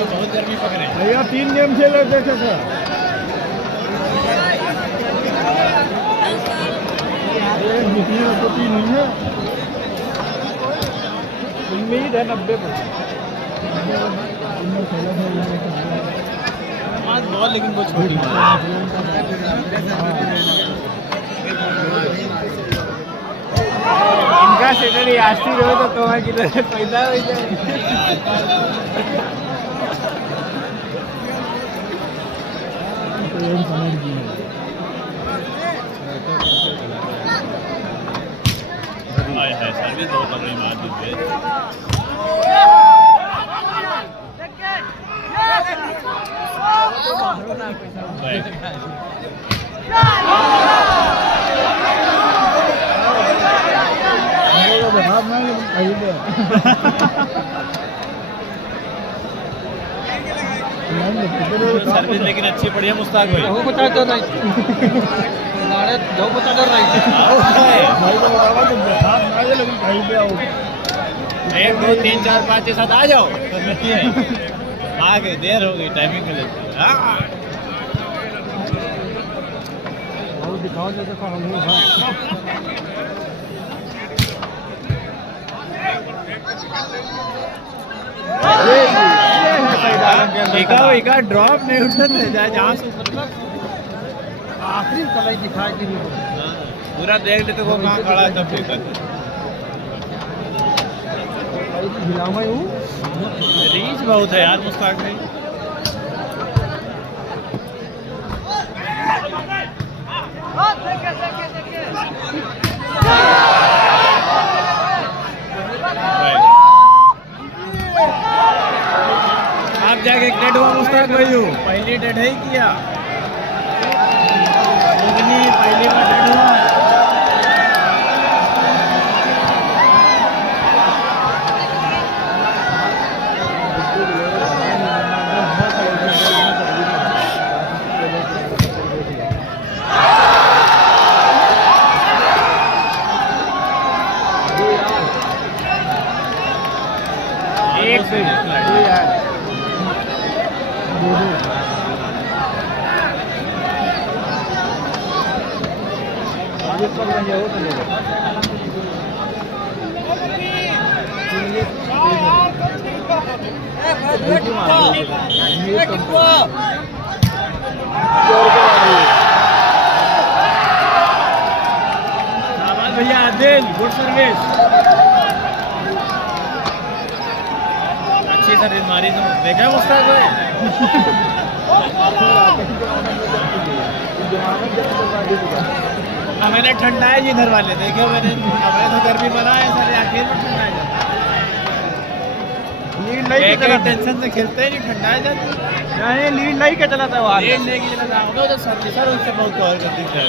बहुत गर्मी पकड़े भैया 3 गेम खेले देखे सर। तो 3 नहीं है, उम्मीद है 90%। बॉल लेकिन बहुत छोटी इनका सेटर आस्ती रहो तो कमाल की तरह पैदा हो जाए। सर्विस बहुत अपनी मार दी सर्विस लेकिन अच्छी बढ़िया मुस्ताक भाई वो बता दो नहीं बता दो नहीं 1 2 3 4 5 6 7 आ जाओ तो नहीं है आ गए देर हो गई टाइमिंग के लिए दिखाओ जो एक ड्रॉप नहीं उठते जाए जहाँ से मतलब आखिरी कलाई दिखाई दी। पूरा देख लेते वो कहाँ खड़ा है तब फेंका रीच बहुत है यार मुश्ताक भाई आप जाके डेड हुआ मुश्ताक भाई हो पहली डेड है किया पहली बार डेड हुआ एक से भैया दिल गुड सर्विस अच्छी सर्विस मारी तो देखा मुश्ताक भाई मैंने ठंडा है जी इधर वाले देखे मैंने हमें तो गर्मी बना है सारे आखिर में ठंडा है लीड नहीं के टेंशन से खेलते ही नहीं ठंडा है जाती नहीं लीड नहीं के चलाता वो लीड नहीं के चलाता होगा तो सर उससे बहुत कवर कर देता है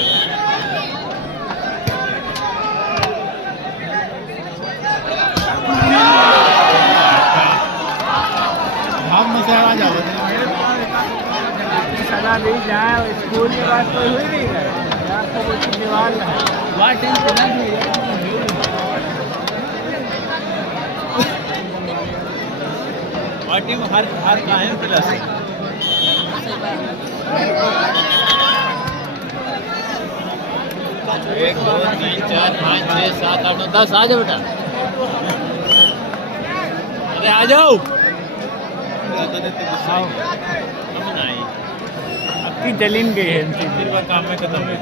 हम में से आवाज आ जाती है सलाह दी जाए स्कूल के बाद कोई हुई नहीं है यार तो कुछ दीवार है वाट इन पे नहीं वाट टीम हर काहे प्लस एक दो तीन चार पाँच छः सात आठ नौ 10 आ जाओ बेटा अरे आ जाओ आपकी जलीन गई है फिर वह काम में खत्म है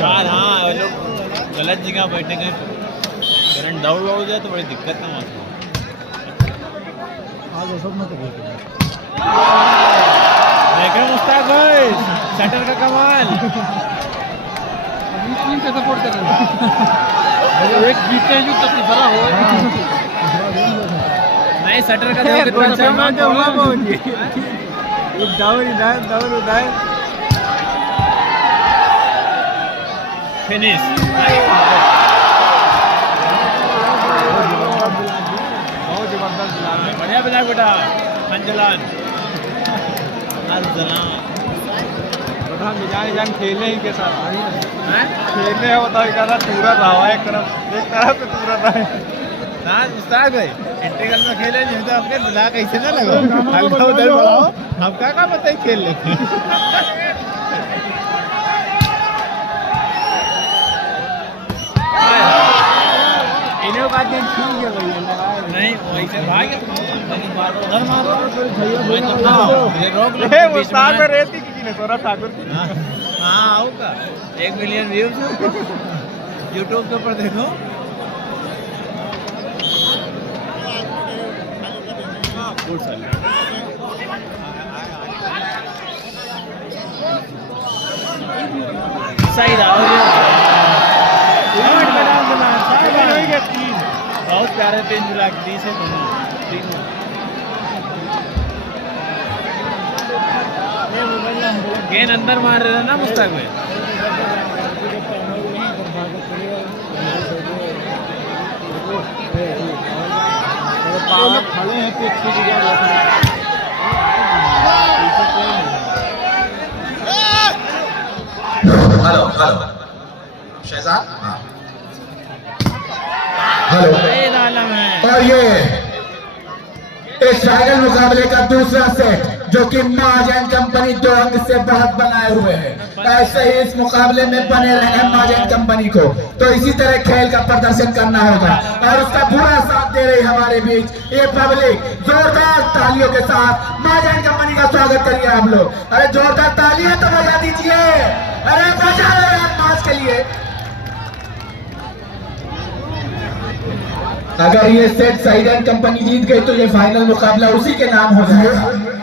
यार हाँ वो लोग गलत जगह बैठेंगे करंट डाउन हो जाए तो बड़ी दिक्कत है देख रहे मुश्ताक भाई सेटर का कमाल टीम से सपोर्ट कर रहे हैं एक जीते जो तक भरा हो नहीं सटर का देखो कितना चमक है हुआ पहुंची एक डाउन उधर फिनिश बहुत जबरदस्त बढ़िया बिना बेटा अंजलान मिजान खेलने ही के साथ खेलने है बताओ क्या था पूरा रहा एक तरफ पे पूरा रहा ना मुश्ताक भाई इंटीग्रल में खेले नहीं तो अपने बुला कैसे ना लगो हल्का उधर बढ़ाओ हम क्या बताइए खेल लेते इन्हें बात ठीक है भैया नहीं वैसे भाग उधर मारो रोक ले मुश्ताक में रहती कि सौरभ ठाकुर की हाँ आओगा 1 मिलियन व्यूज यूट्यूब के ऊपर देखो सही रहा बहुत प्यारे 3 जुलाई 30 है गेंद अंदर मार रहे ना मुश्ताक भाई खड़े हैं पीछे की हेलो हेलो शहजाद हाँ हेलो और ये इस फाइनल मुकाबले का दूसरा सेट जो कि महाजन कंपनी 2 अंक से बहुत बनाए हुए हैं। ऐसे ही इस मुकाबले में बने रहना महाजन कंपनी को, तो इसी तरह खेल का प्रदर्शन करना होगा और उसका पूरा साथ दे रही हमारे बीच ये पब्लिक। जोरदार तालियों के साथ महाजन कंपनी का स्वागत करिए आप लोग। अरे जोरदार तालियां तो बजा दीजिए, अरे बजा रहे हैं मैच के लिए। अगर ये सेट साइडन कंपनी जीत गई तो ये फाइनल मुकाबला उसी के नाम हो जाएगा,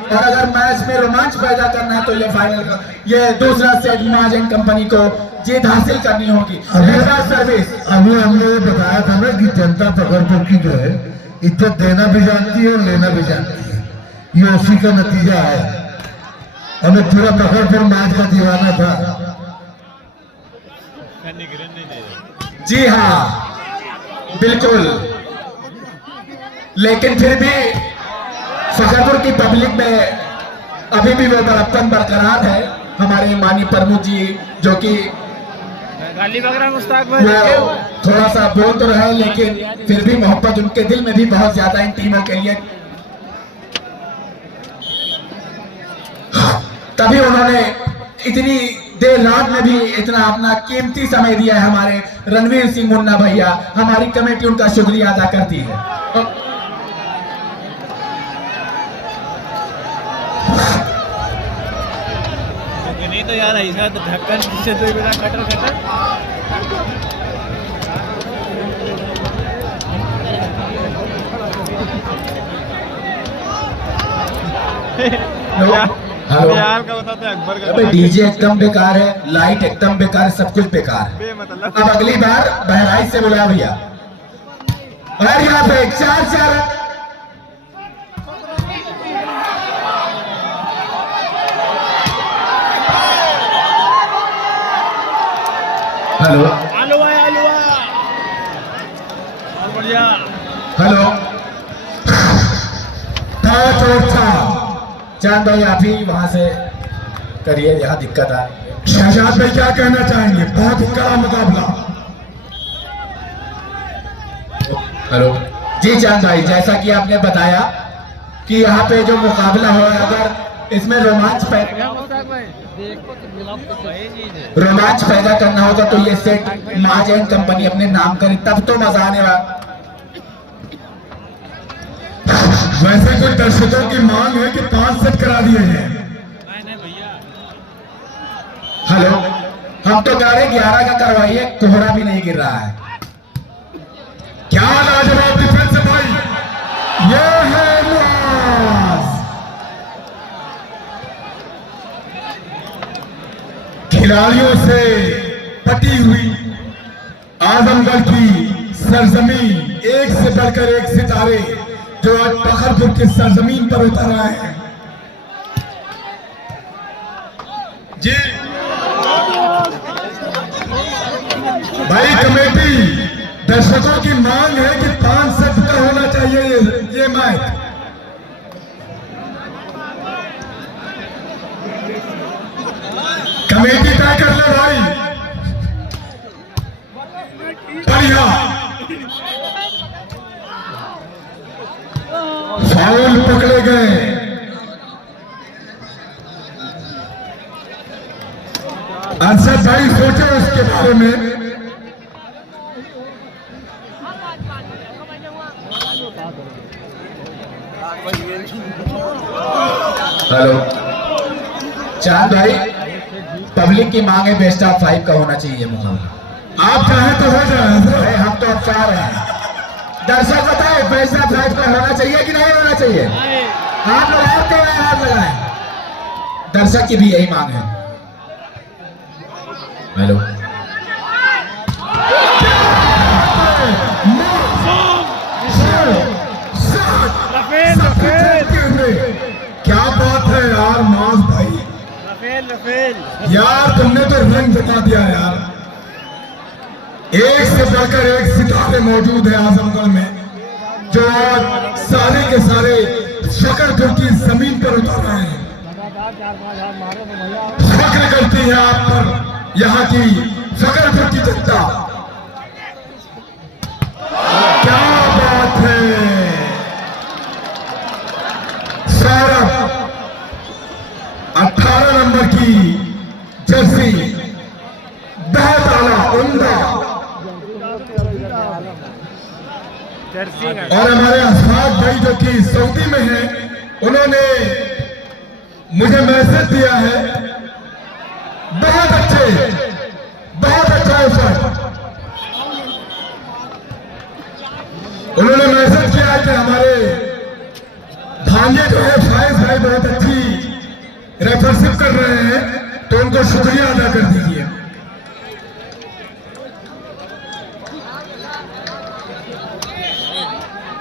और अगर मैच में रोमांच पैदा करना है तो ये फाइनल का ये दूसरा सेट महाजन कंपनी को जीत हासिल करनी होगी। सर्विस अभी हमने ये बताया था ना कि जनता पकड़पुर की जो है इज्जत देना भी जानती है और लेना भी जानती है, ये उसी का नतीजा है। हमें पूरा पकड़पुर मैच का दीवाना था। जी हाँ बिल्कुल, लेकिन फिर भी फखरपुर की पब्लिक में अभी भी वो बड़प्पन बरकरार है। हमारे माननीय प्रमुख जी जो कि थोड़ा सा बोल तो रहे, लेकिन फिर भी मोहब्बत उनके दिल में भी बहुत ज्यादा इन टीमों के लिए। तभी उन्होंने इतनी देर रात में भी इतना अपना कीमती समय दिया है। हमारे रणवीर सिंह मुन्ना भैया, हमारी कमेटी उनका शुक्रिया अदा करती है। नहीं तो यार ऐसा ढक्कन से तो बिना कटर कटर हेलो यार का बताते अकबर का। अबे डीजे एकदम बेकार है, लाइट एकदम बेकार है, सब कुछ बेकार है। बेमतलब अब अगली बार बहराइच से बुला भैया। और यहाँ पे 4-4 हेलो आलूआ आलूआ और बढ़िया। हेलो चांद भाई आप ही वहां से करिए, यहाँ दिक्कत आ रही है। शहजाद भाई क्या कहना चाहेंगे? बहुत ही कड़ा मुकाबला। हेलो जी चांद भाई, जैसा कि आपने बताया कि यहाँ पे जो मुकाबला हो, अगर इसमें रोमांच पैदा करना होगा तो ये सेट महाजन कंपनी अपने नाम करे, तब तो मजा आने वाला। वैसे कोई दर्शकों की मांग है कि 5 सेट करा दिए जाए। हेलो हम तो कह रहे 11 का करवाइए, कोहरा भी नहीं गिर रहा है। क्या लाजवाब डिफेंस है भाई, ये है मुआज। खिलाड़ियों से पटी हुई आजमगढ़ की सरजमीन, एक से बढ़कर एक सितारे जो आज फखरपुर की सरजमीन पर उतर आए हैं। जी भाई कमेटी, दर्शकों की मांग है कि 5 सेट का होना चाहिए ये मैच। कमेटी तय कर ले भाई। बढ़िया फाउल पकड़े गए। अरशद भाई सोचे उसके बारे में। हेलो चांद भाई, पब्लिक की मांग है बेस्ट ऑफ 5 का होना चाहिए मुकाबला। आप चाहे तो हो जाए। अरे हम तो अब चाह रहे हैं, दर्शक बताए बेस्ट ऑफ 5 का होना चाहिए कि नहीं होना चाहिए। आप लोग आपके हाथ लगाए, दर्शक की भी यही मांग है। हेलो क्या बात है यार मास भाई, यार तुमने तो रंग जमा दिया यार। एक से बढ़कर एक सितारे मौजूद है आजमगढ़ में, जो आज सारे के सारे फखरपुर की जमीन पर उतर रहे हैं। फख्र करती है आप पर यहाँ की फखरपुर की जनता। क्या बात है। सौरभ और हमारे अशफाक भाई जो कि सऊदी में हैं, उन्होंने मुझे मैसेज दिया है, बहुत अच्छा एफर्ट। उन्होंने मैसेज किया है कि हमारे भांजे जो है फायज भाई बहुत अच्छी रेफरशिप कर रहे हैं, तो उनको शुक्रिया अदा कर दीजिए।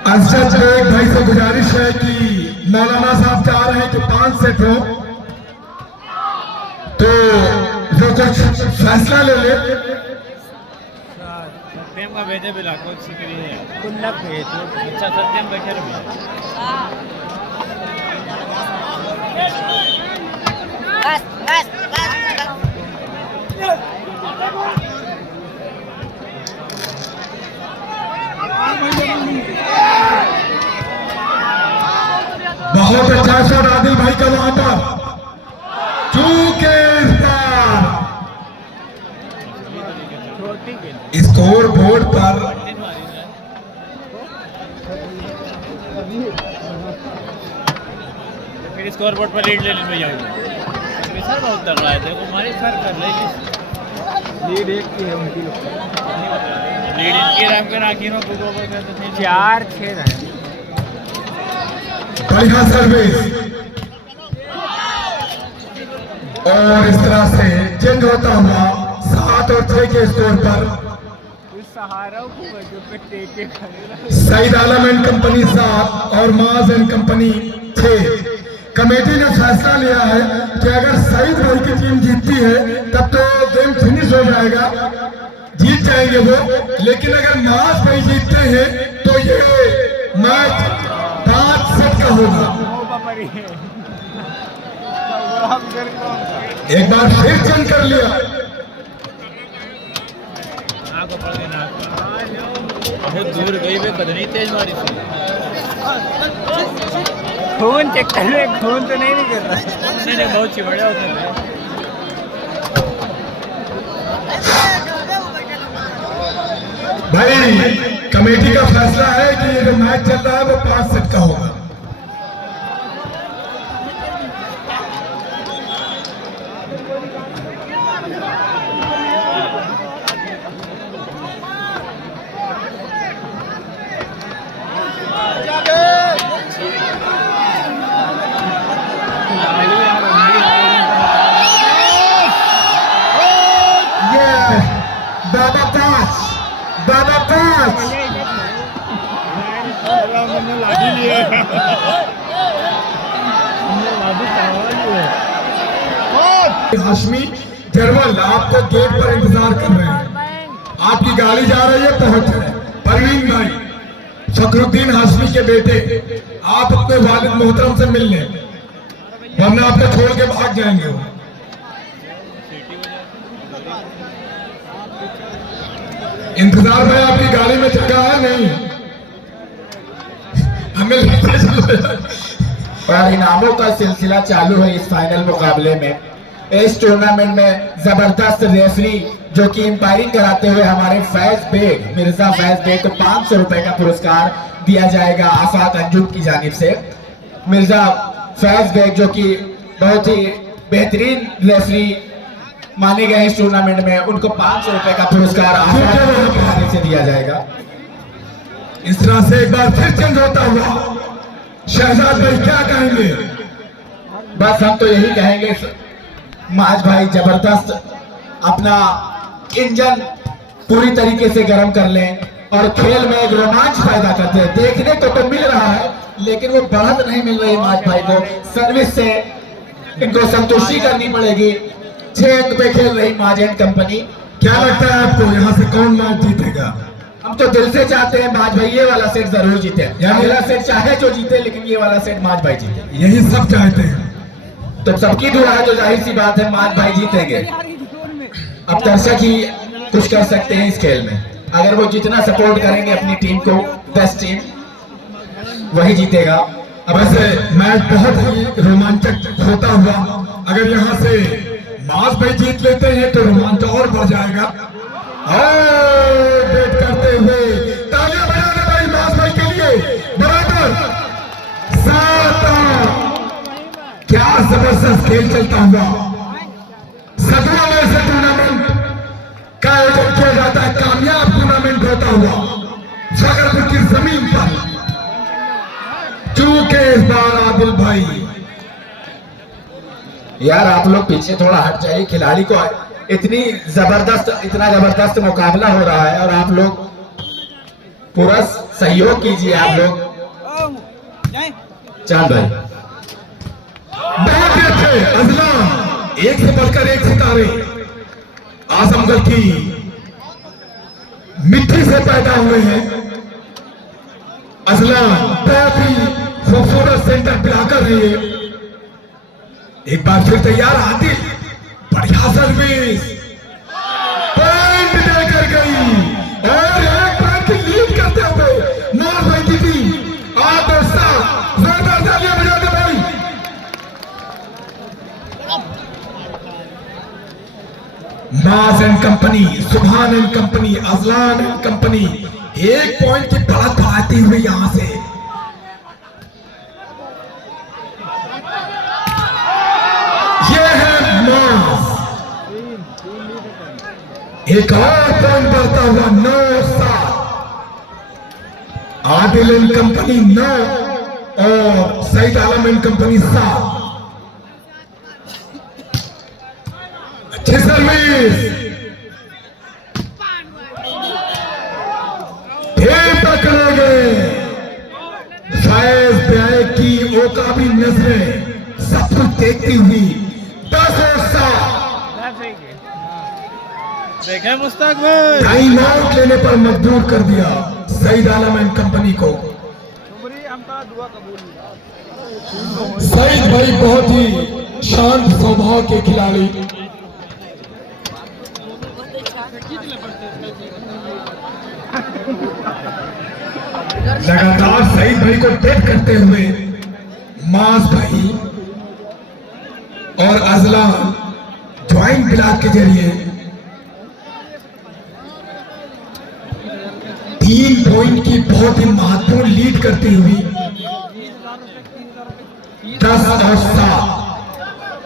अरशद बेग भाई से गुजारिश है कि मौलाना साहब चाह रहे हैं कि 5 सेट हो, तो जो कुछ फैसला ले ले। सत्यम का भेजे बिला कोई शुक्रिया है कुल्लक भेज अच्छा सत्यम बखेर में बहुत अच्छा शॉट आदिल भाई का वहां पर, चूके स्कोर बोर्ड पर फिर स्कोर बोर्ड पर लीड लेने में जाएंगे। सर बहुत तगड़ा है, देखो हमारे सर कर रही लीड एक की है उनकी, लीड इनकी राम के राखी में 4-6 है। बढ़िया सर्विस, और इस तरह से चेंज होता हुआ 7 और 6 के स्कोर पर सईद आलम एंड कंपनी 7 और माज एंड कंपनी 6। कमेटी ने फैसला लिया है कि अगर सईद भाई की टीम जीतती है तब तो गेम फिनिश हो जाएगा, जीत जाएंगे वो, लेकिन अगर माज भाई जीतते हैं तो ये मैच 5 सेट का होगा। एक बार फिर चेंज कर लिया, बहुत दूर गई वे कदनी तेज मारी थी। खून चेक कर रहे, खून तो नहीं कर रहा, नहीं बहुत चिमड़ा होता है। भाई कमेटी का फैसला है कि ये जो मैच चल रहा है वो 5 सेट का होगा। हाशमी जरवल आपको गेट पर इंतजार कर रहे हैं, आपकी गाड़ी जा रही है, पहुंच रहे। परवीन भाई फखरुद्दीन हाशमी के बेटे, आप अपने वालिद मोहतरम से मिल लें, वरना आपको छोड़ के भाग जाएंगे वो। इंतजार में आपकी गाड़ी में जगह है नहीं, हमें और इनामों का सिलसिला चालू है इस फाइनल मुकाबले में। इस टूर्नामेंट में जबरदस्त रेफरी जो कि एम्पायरिंग कराते हुए हमारे फैज बेग, मिर्जा फैज बेग को 500 रुपए का पुरस्कार दिया जाएगा आफाक अंजुम की जानिब से। मिर्जा फैज बेग जो कि बहुत ही बेहतरीन रेफरी माने गए इस टूर्नामेंट में, उनको 500 रुपए का पुरस्कार आफाक अंजुम की जानिब से दिया जाएगा। इस तरह से एक बार फिर चेंज होता हुआ, शहजाद भाई क्या कहेंगे? बस हम तो यही कहेंगे, माज भाई जबरदस्त अपना इंजन पूरी तरीके से गर्म कर लें और खेल में एक रोमांच पैदा करते हैं। देखने को तो मिल रहा है लेकिन वो बढ़त नहीं मिल रही माज भाई को, सर्विस से इनको संतुष्टि करनी पड़ेगी। 6 अंक पे खेल रही माज एंड कंपनी। क्या लगता है आपको यहाँ से कौन मैच जीतेगा? हम तो दिल से चाहते हैं माज भाई ये वाला सेट जरूर जीते, अगला सेट चाहे जो जीते लेकिन ये वाला सेट माज भाई जीते, यही सब चाहते हैं। तो सबकी दुआ है, तो जाहिर सी बात है माज भाई जीतेंगे। अब दर्शक ही कुछ कर सकते हैं इस खेल में, अगर वो जितना सपोर्ट करेंगे अपनी टीम को, बेस्ट टीम, वही जीतेगा। अब ऐसे मैच बहुत ही रोमांचक होता हुआ, अगर यहाँ से माज भाई जीत लेते हैं तो रोमांच और बढ़ जाएगा। और वेट करते हुए तालियां बजाने वाली माज भाई जबरदस्त खेल चलता हुआ सदियों में से टूर्नामेंट का आयोजन किया जाता है, कामयाब टूर्नामेंट होता हुआ जगरपुर की जमीन पर। चूके इस बार आदिल भाई, यार आप लोग पीछे थोड़ा हट जाइए, खिलाड़ी को इतना जबरदस्त मुकाबला हो रहा है और आप लोग पूरा सहयोग कीजिए। आप लोग चांद भाई बहुत ही अच्छे अजलान, एक से बढ़कर एक सितारे आजमगढ़ की मिट्टी से पैदा हुए हैं। अजलान बहुत ही खूबसूरत सेंटर पिलाकर रही है। एक बार फिर तैयार आदिल, बढ़िया सर्विस, पॉइंट देकर गई और एक पॉइंट की लीड करते हुए नॉर्थ भाई की टीम। आप जोरदार तालियां बजा दे भाई। नाज एंड कंपनी, सुभान and company, Azlan and company एक पॉइंट की बढ़त बढ़ाती हुई यहां से ये है नाज। एक और पॉइंट बढ़ता हुआ 9-7, आदिल एंड कंपनी 9 और सईद आलम एंड कंपनी 7। अच्छी सर्विस, फिर पकड़े गए फैज ब्याय की ओकाबी नजरें सब कुछ देखती हुई 10 और 7। देखे मुश्ताक भाई, टाइम आउट लेने पर मजबूर कर दिया सईद आलम एंड कंपनी को। सईद भाई बहुत ही शांत स्वभाव के खिलाड़ी, लगातार सईद भाई को टेक करते हुए मास भाई और अजलान ज्वाइंट ब्लॉक के जरिए 3 पॉइंट की बहुत ही महत्वपूर्ण लीड करती हुई 10 और 7।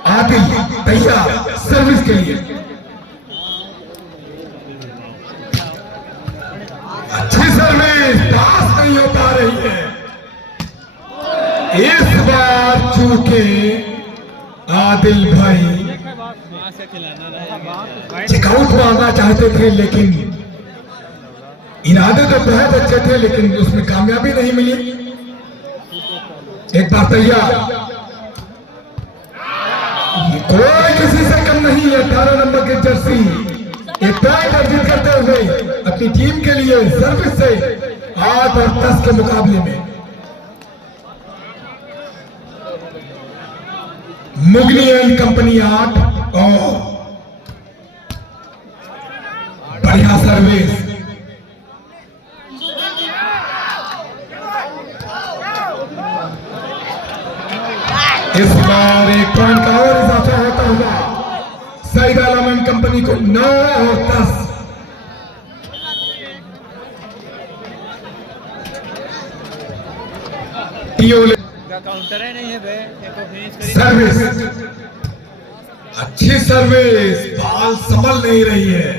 आदिल तैयार सर्विस के लिए, अच्छी सर्विस, पास नहीं हो पा रही है। इस बार चूके आदिल भाई चेकआउट मारना चाहते थे, लेकिन इरादे तो बहुत अच्छे थे, लेकिन उसमें कामयाबी नहीं मिली। एक बार तैयार, कोई किसी से कम नहीं है। 18 नंबर की जर्सी एक पॉइंट अर्जित करते हुए अपनी टीम के लिए सर्विस से 8 और 10 के मुकाबले में मुगली एंड कंपनी 8 और बढ़िया सर्विस। इस बार एक पॉइंट का और इजाफा होता हुआ सईद आलम एंड कंपनी को 9 और 10। काउंटर है नहीं है बे, देखो फिनिश सर्विस, अच्छी सर्विस, बॉल संभल नहीं रही है।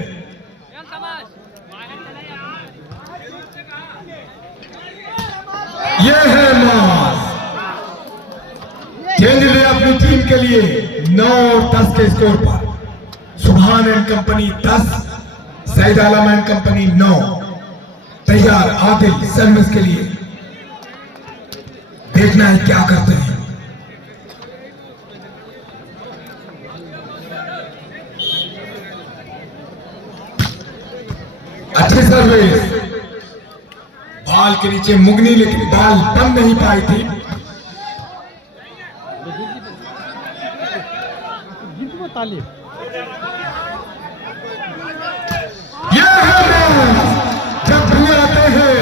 ये है मास, चेंज ले अपनी टीम के लिए 9 और 10 के स्कोर पर। Subhan and company 10, Saeed Alam and company 9। तैयार आदिल सर्विस के लिए, देखना है क्या करते हैं। अच्छी सर्विस, बॉल के नीचे मुगनी, लेकिन बॉल बन नहीं पाई थी। ये है जब भी आते हैं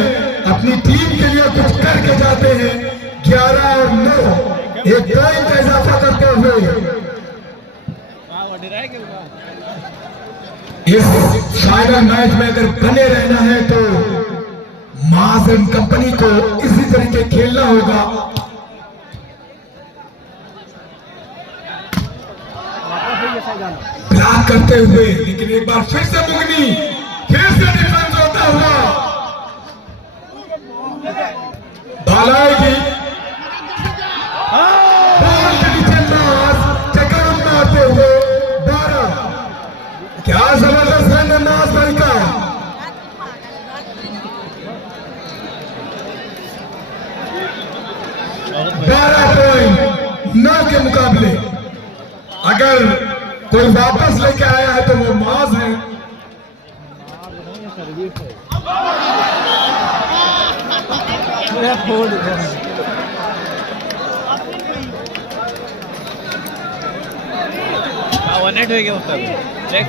अपनी टीम के लिए कुछ करके जाते हैं। 11 और 9 एक पॉइंट का इजाफा करते हुए इस फाइनल मैच में अगर बने रहना है तो मास एंड कंपनी को इसी तरीके खेलना होगा। करते हुए, लेकिन एक बार फिर से मुगनी, फिर से डिफेंस होता हुआ बॉल आएगी, बॉल के नीचे नाज चकान मारते हुए 12। क्या जबरदस्त है नाज भाई का। 12 पॉइंट 9 के मुकाबले। अगर कोई वापस लेके आया है तो वो माज है।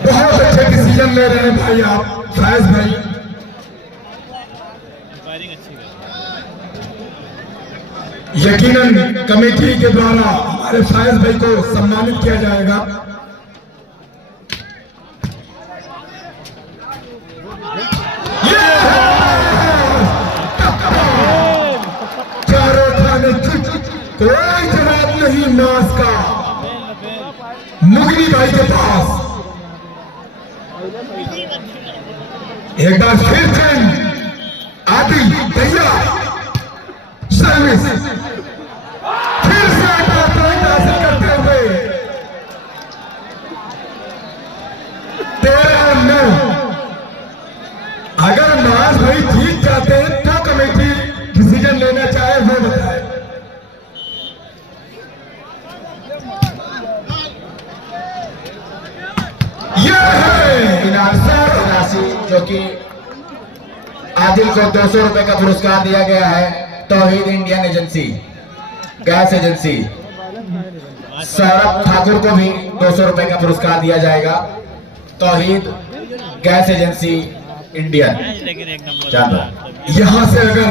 बहुत अच्छे डिसीजन ले रहे हैं भाई आप फैज भाई। यकीनन कमेटी के द्वारा हमारे फैज भाई को सम्मानित किया जाएगा। चारों खाने कोई जवाब नहीं नाज का मुगनी भाई के पास। एक बार फिर चेंज आदिल भैया सर्विस, फिर से पॉइंट हासिल करते हुए 13-9। अगर नाज भाई जीत जाते हैं तो कमेटी डिसीजन लेना चाहे वो बताए। राशि जो कि आदिल को 200 रुपए का पुरस्कार दिया गया है Tauheed Indian agency gas agency. Saurabh Thakur को भी 200 रुपए का पुरस्कार दिया जाएगा तौहीद गैस एजेंसी इंडियन। यहां से अगर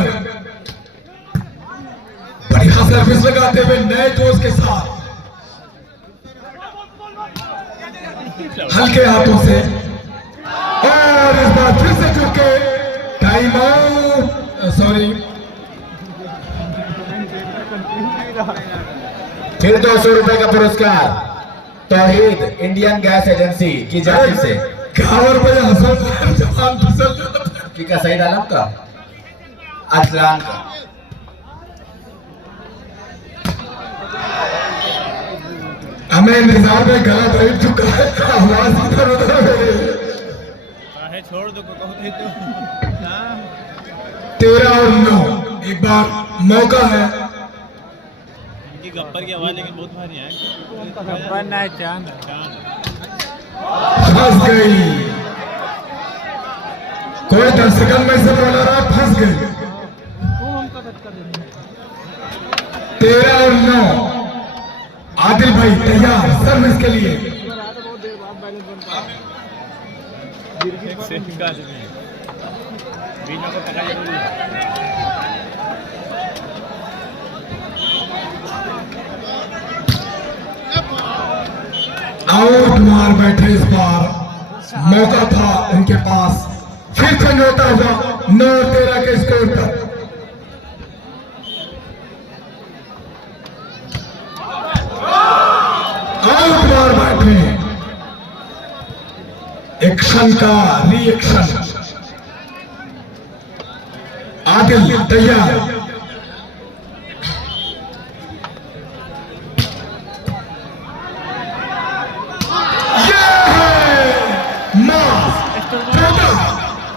बढ़िया सर्विस लगाते हुए नए जोश के साथ हल्के हाथों से, और इस बार फिर से चुके टाइम आउट, सॉरी फिर 200 रुपए का पुरस्कार तौहीद इंडियन गैस एजेंसी की जानिब से। खबर पे हसन जवान फिसल की का सही आलम का अजलान का। हमें निजाम में गलत रेट चुका है, आवाज इधर उधर है। छोड़ दो 13-9। एक बार मौका है। गब्बर की आवाज लेकिन बहुत भारी है। गब्बर ना चांद फंस गई। कोई 10 सेकंड में से बोला रहा फंस गई। 13-9। आदिल भाई तैयार सर्विस के लिए। आउट मार बैठे। इस बार मौका था उनके पास, फिर चेंज होता हुआ 9-13 के स्कोर पर। आउट मार बैठे। एक्शन का रिएक्शन। आदिल तैयार।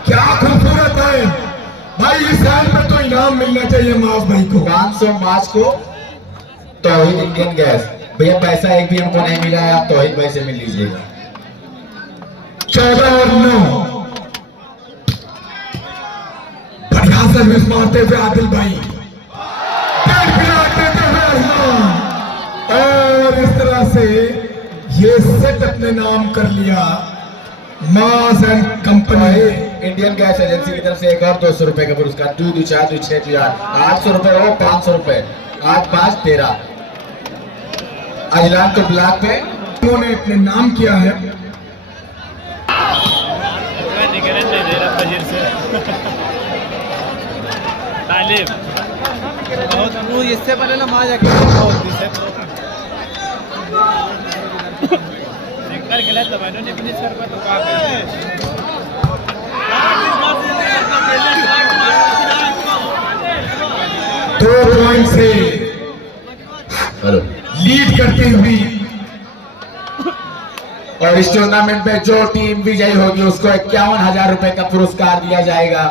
क्या खूबसूरत है भाई। इस साल में तो इनाम मिलना चाहिए माज भाई को। 500 मार्च को तौहीद इंडियन गैस। भैया पैसा एक भी हमको नहीं मिला है, आप तौहीद भाई से मिल लीजिएगा। 14-9। बढ़िया सर्विस मारते हुए आदिल भाई, और इस तरह से ये सेट अपने नाम कर लिया। Mass and company Indian gas agency की तरफ से एक और 200 रुपए का पुरस्कार। 2 2 4 2 6 2 8 800 रुपए हो 500 रुपए 8 5 13। अजलान को ब्लॉक पे उन्होंने अपने नाम किया है। इससे पहले ना माँ जाके बार खेला था मैंने नहीं फिनिश कर पाया तो क्या करें 2 पॉइंट से लीड करती हुई। और इस टूर्नामेंट में जो टीम विजयी होगी उसको 51,000 रुपए का पुरस्कार दिया जाएगा।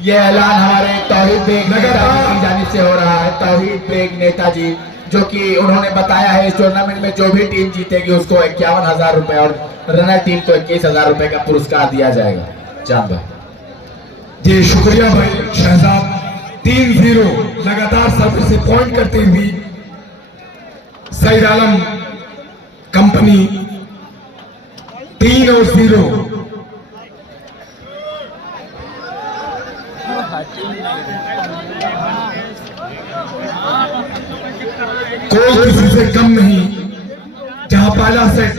यह ऐलान हमारे तौहीद बेग नेताजी की जानिब से हो रहा है। तौहीद बेग नेताजी जो कि उन्होंने बताया है इस टूर्नामेंट में जो भी टीम जीतेगी उसको 51,000 रुपए और रनर टीम को 21,000 रुपए का पुरस्कार दिया जाएगा। चांद भाई जी शुक्रिया भाई शहजाद। 3-0 लगातार सर्विस से पॉइंट करती हुई सईद आलम कंपनी 3 और 0। कोई किसी से कम नहीं। जहां पहला सेट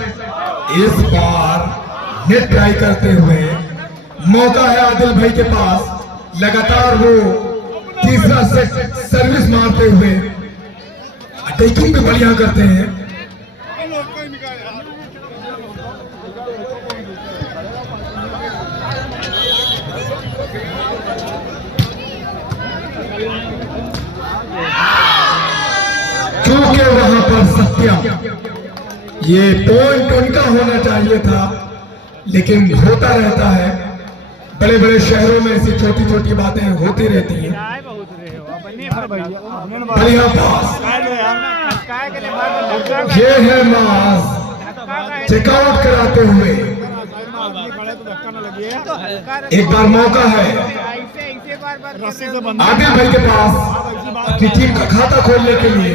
इस बार नेट ट्राई करते हुए मौका है आदिल भाई के पास। लगातार वो तीसरा सेट सर्विस मारते हुए अटैकिंग भी बढ़िया करते हैं। क्योंकि वहां पर सत्यम ये पॉइंट उनका होना चाहिए था, लेकिन होता रहता है। बड़े बड़े शहरों में ऐसी छोटी छोटी बातें होती रहती हैं। बढ़िया पास, ये है मास चेकआउट कराते हुए। एक बार मौका है आदिल भाई के पास अपनी टीम का खाता खोलने के लिए।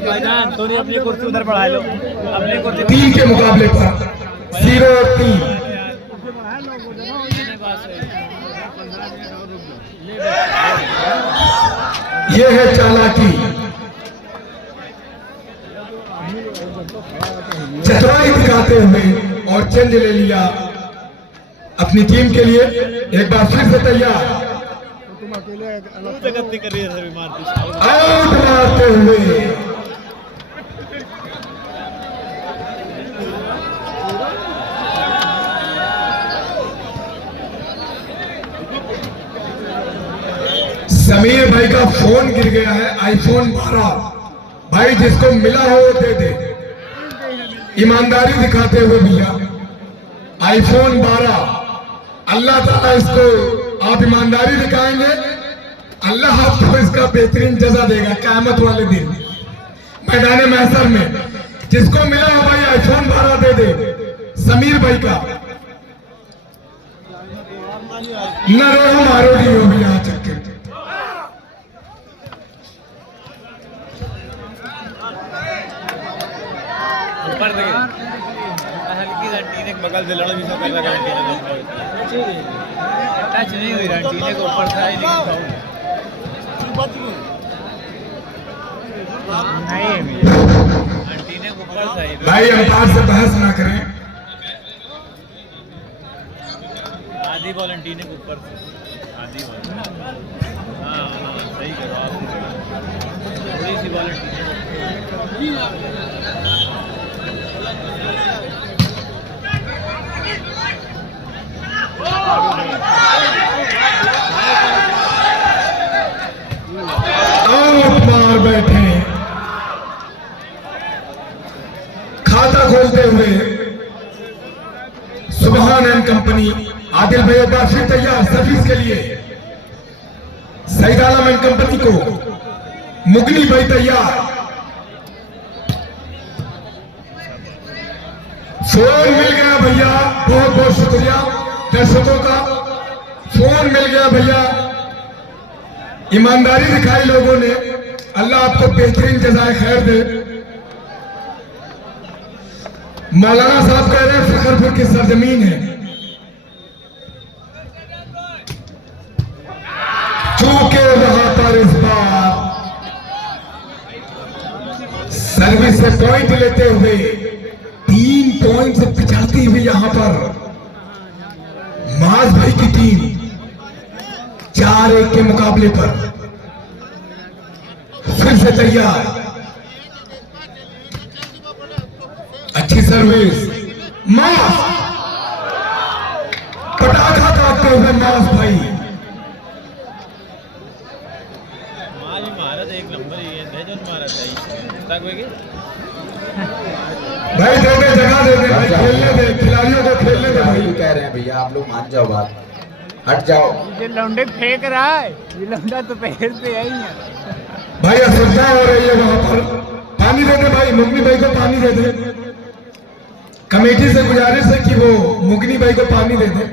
भाईजान तो अपनी कुर्सी उधर बढ़ा लो, अपनी कुर्सी 3 के मुकाबले पर 0 और 3। ये है चालाकी, चतुराई दिखाते हुए और चेंज ले लिया अपनी टीम के लिए। एक बार फिर से तैयार, आउट मारते हुए। समीर भाई का फोन गिर गया है, आईफोन 12। भाई जिसको मिला हो दे दे, ईमानदारी दिखाते हुए भैया। आईफोन 12 अल्लाह ताला इसको, आप ईमानदारी दिखाएंगे अल्लाह आपको इसका बेहतरीन जजा देगा क़यामत वाले दिन मैदान महशर में। जिसको मिला हो भाई आईफोन 12 दे दे समीर भाई का। न रो मारो नहीं हो भैया चक्कर। हल्की घंटी ने बगल से लड़ा भी सब कर लगा टच नहीं हुई घंटी ने ऊपर था ही नहीं घंटी ने ऊपर था ही। भाई अंपायर से बहस ना करें। आधी बॉल घंटी ने ऊपर आधी बॉल। हाँ सही करो आप, थोड़ी सी बॉल आउट मार बैठे। खाता खोलते हुए सुबहान एंड कंपनी। आदिल भाई एक बार फिर तैयार सर्विस के लिए। सईद आलम एंड कंपनी को मुगली भाई तैयार। फोन मिल गया भैया, बहुत बहुत शुक्रिया दर्शकों का। फोन मिल गया भैया, ईमानदारी दिखाई लोगों ने। अल्लाह आपको बेहतरीन जज़ाए खैर दे। मौलाना साहब कह रहे हैं फखरपुर की सरजमीन है। चूंकि वहां पर इस बार सर्विस से पॉइंट लेते हुए 3 पॉइंट से पिछड़ती हुई यहां पर माज भाई की टीम 4-1 के मुकाबले पर फिर से तैयार। सर्विस मास, पटाखा दागते हुए मास भाई। हमारी महारत एक नंबर ही है, जो महारत है तक होगी। भाई दे दे, जगह दे दे भाई, खेलने दे, खिलाड़ियों को खेलने दे भाई। कह रहे हैं भैया, आप लोग मान जाओ, बात हट जाओ। ये लौंडे फेंक रहा है, ये लौंडा तो पैर से है ही है। भाई असुविधा हो रही है वहां पर, पानी दे दे भाई, मुगनी भाई को पानी दे दे। कमेटी से गुजारिश है कि वो मुगनी भाई को पानी दे दे।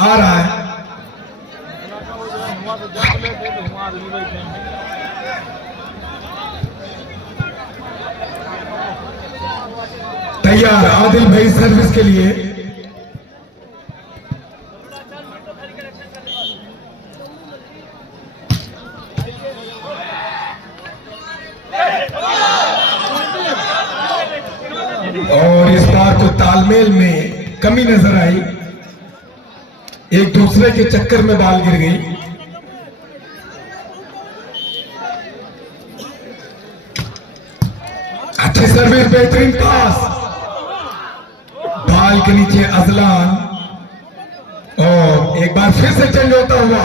आ रहा है तैयार आदिल भाई सर्विस के लिए। और इस बार को तालमेल में कमी नजर आई, एक दूसरे के चक्कर में बाल गिर गई। अच्छी सर्विस, बेहतरीन पास, बाल के नीचे अजलान। और एक बार फिर से चेंज होता हुआ।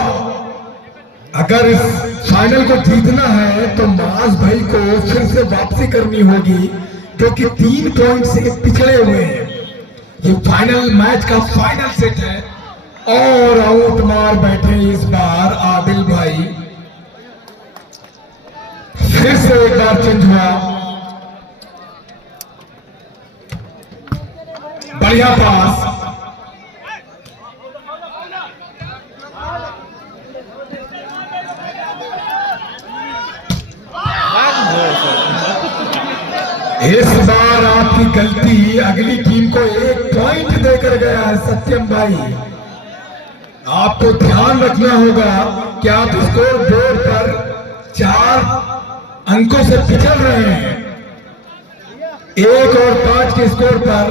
अगर इस फाइनल को जीतना है तो मास भाई को फिर से वापसी करनी होगी, क्योंकि 3 पॉइंट से पिछड़े हुए हैं। ये फाइनल मैच का फाइनल सेट है और आउट मार बैठे इस बार आदिल भाई। फिर से एक बार चेंज हुआ, बढ़िया पास, इस बार आपकी गलती अगली टीम को 1 पॉइंट देकर गया है सत्यम भाई। आपको ध्यान रखना होगा कि आप स्कोर बोर्ड पर 4 अंकों से पिछड़ रहे हैं। 1 और 5 के स्कोर पर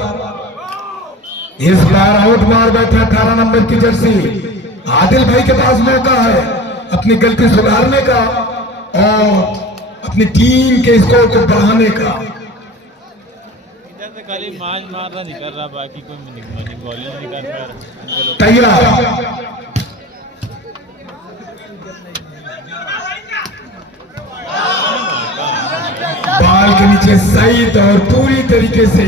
इस बार आउट मार बैठा 18 नंबर की जर्सी। आदिल भाई के पास मौका है अपनी गलती सुधारने का और अपनी टीम के स्कोर को बढ़ाने का। खाली मार मारना नहीं कर रहा, बाकी कोई बॉलिंग नहीं कर रहा। तैयार, बाल के नीचे सईद और पूरी तरीके से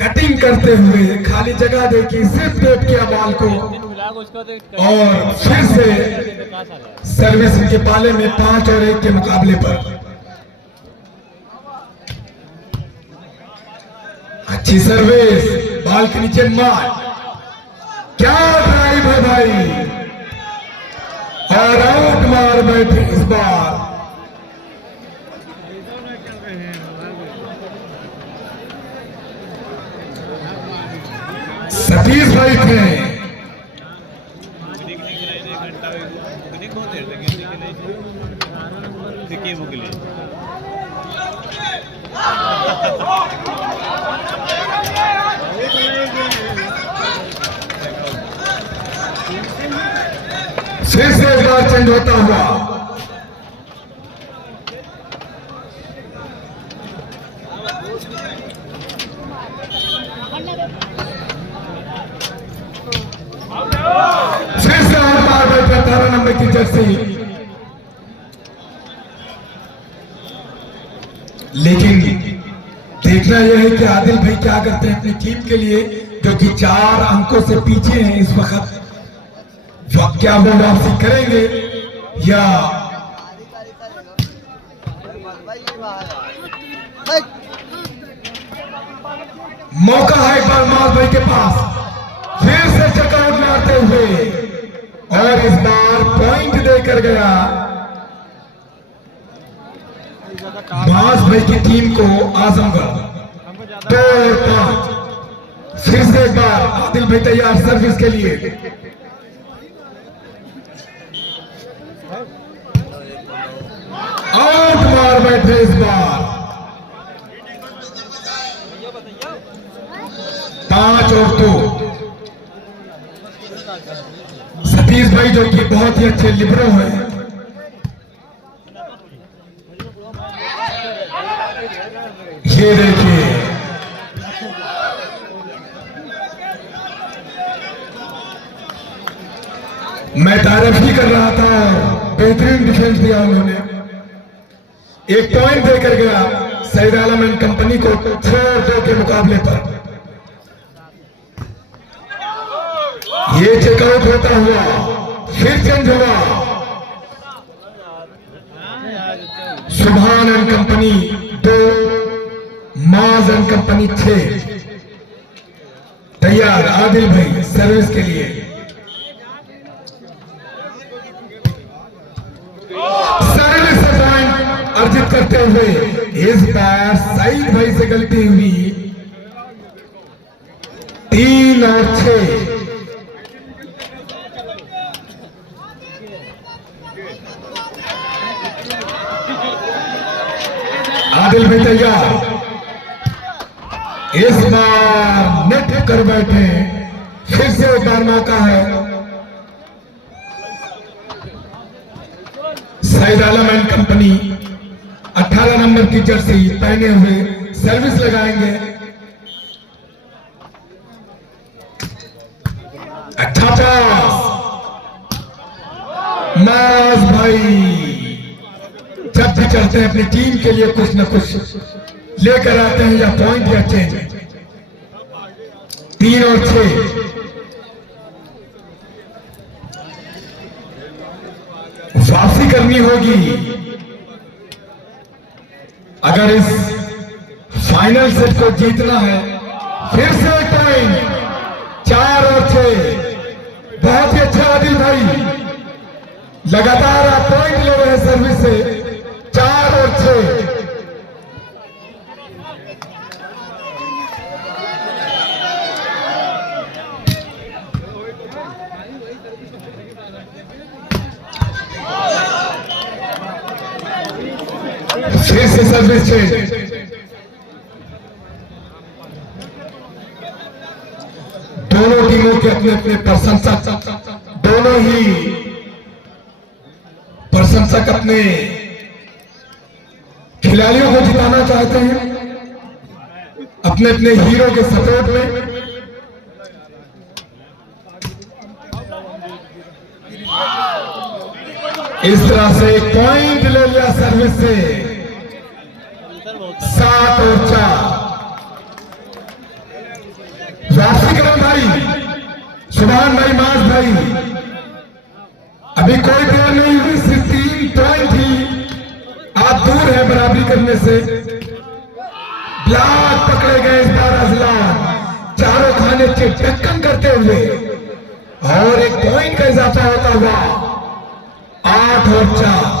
कटिंग करते हुए खाली जगह देखी, सिर्फ टेप किया बॉल को और फिर से सर्विस के पाले में 5 और 1 के मुकाबले पर। अच्छी सर्विस, बाल के नीचे मार, क्या ड्राइव है भाई, और आउट मार बैठे इस बार। सतीश भाई थे। फिर से एक बार चेंज होता हुआ, फिर से और बार बैठा 18 नंबर की जर्सी। लेकिन देखना यह है कि आदिल भाई क्या करते हैं अपनी टीम के लिए, जो कि 4 अंकों से पीछे हैं इस वक्त। क्या वो वापसी करेंगे या मौका है एक बार मास भाई के पास, फिर से चकआउट मारते हुए और इस बार पॉइंट देकर गया मास भाई की टीम को आजमगढ़ 2 और 5। फिर से एक बार आदिल भाई तैयार सर्विस के लिए। आउट मार बैठे इस बार 5 और 2। सतीश भाई जो कि बहुत ही अच्छे लिबरो हैं, ये देखिए मैं तारीफ ही कर रहा था और बेहतरीन डिफेंस दिया उन्होंने। एक पॉइंट देकर गया सईद आलम एंड कंपनी को 6-2 के मुकाबले पर। ये चेकआउट होता हुआ फिर चेंज हुआ। सुभान एंड कंपनी 2, माज एंड कंपनी 6। तैयार आदिल भाई सर्विस के लिए। सर्विस से पॉइंट अर्जित करते हुए इस बार सईद भाई से गलती हुई। 3 और 6। आदिल भाई तैयार। इस बार नेट कर बैठे। फिर से एक बार मौका है। Saeed Alam and company 18 number की जर्सी पहने हुए सर्विस लगाएंगे। अच्छा पास माज भाई जब भी चलते हैं अपनी टीम के लिए कुछ न कुछ लेकर आते हैं, या पॉइंट या चेंज। 3 और 6। वापसी करनी होगी अगर इस फाइनल सेट को जीतना है। फिर से एक पॉइंट। 4 और 6। बहुत ही अच्छा आदिल भाई, लगातार आप पॉइंट ले रहे हैं सर्विस से। 4 और 6। फिर से सर्विस चेंज। दोनों टीमों के अपने अपने प्रशंसक, दोनों ही प्रशंसक अपने खिलाड़ियों को जिताना चाहते हैं अपने अपने हीरो के सपोर्ट में। इस तरह से एक पॉइंट ले लिया सर्विस से। 7 और 4। वापसी करो भाई, सुभान भाई, माज भाई। अभी कोई देर नहीं हुई, सिर्फ 3 पॉइंट ही आप दूर है बराबरी करने से। ब्लॉक पकड़े गए इस बार अजलान, चारों खाने के टक्कर करते हुए, और एक पॉइंट का इजाफा होता हुआ 8 और 4।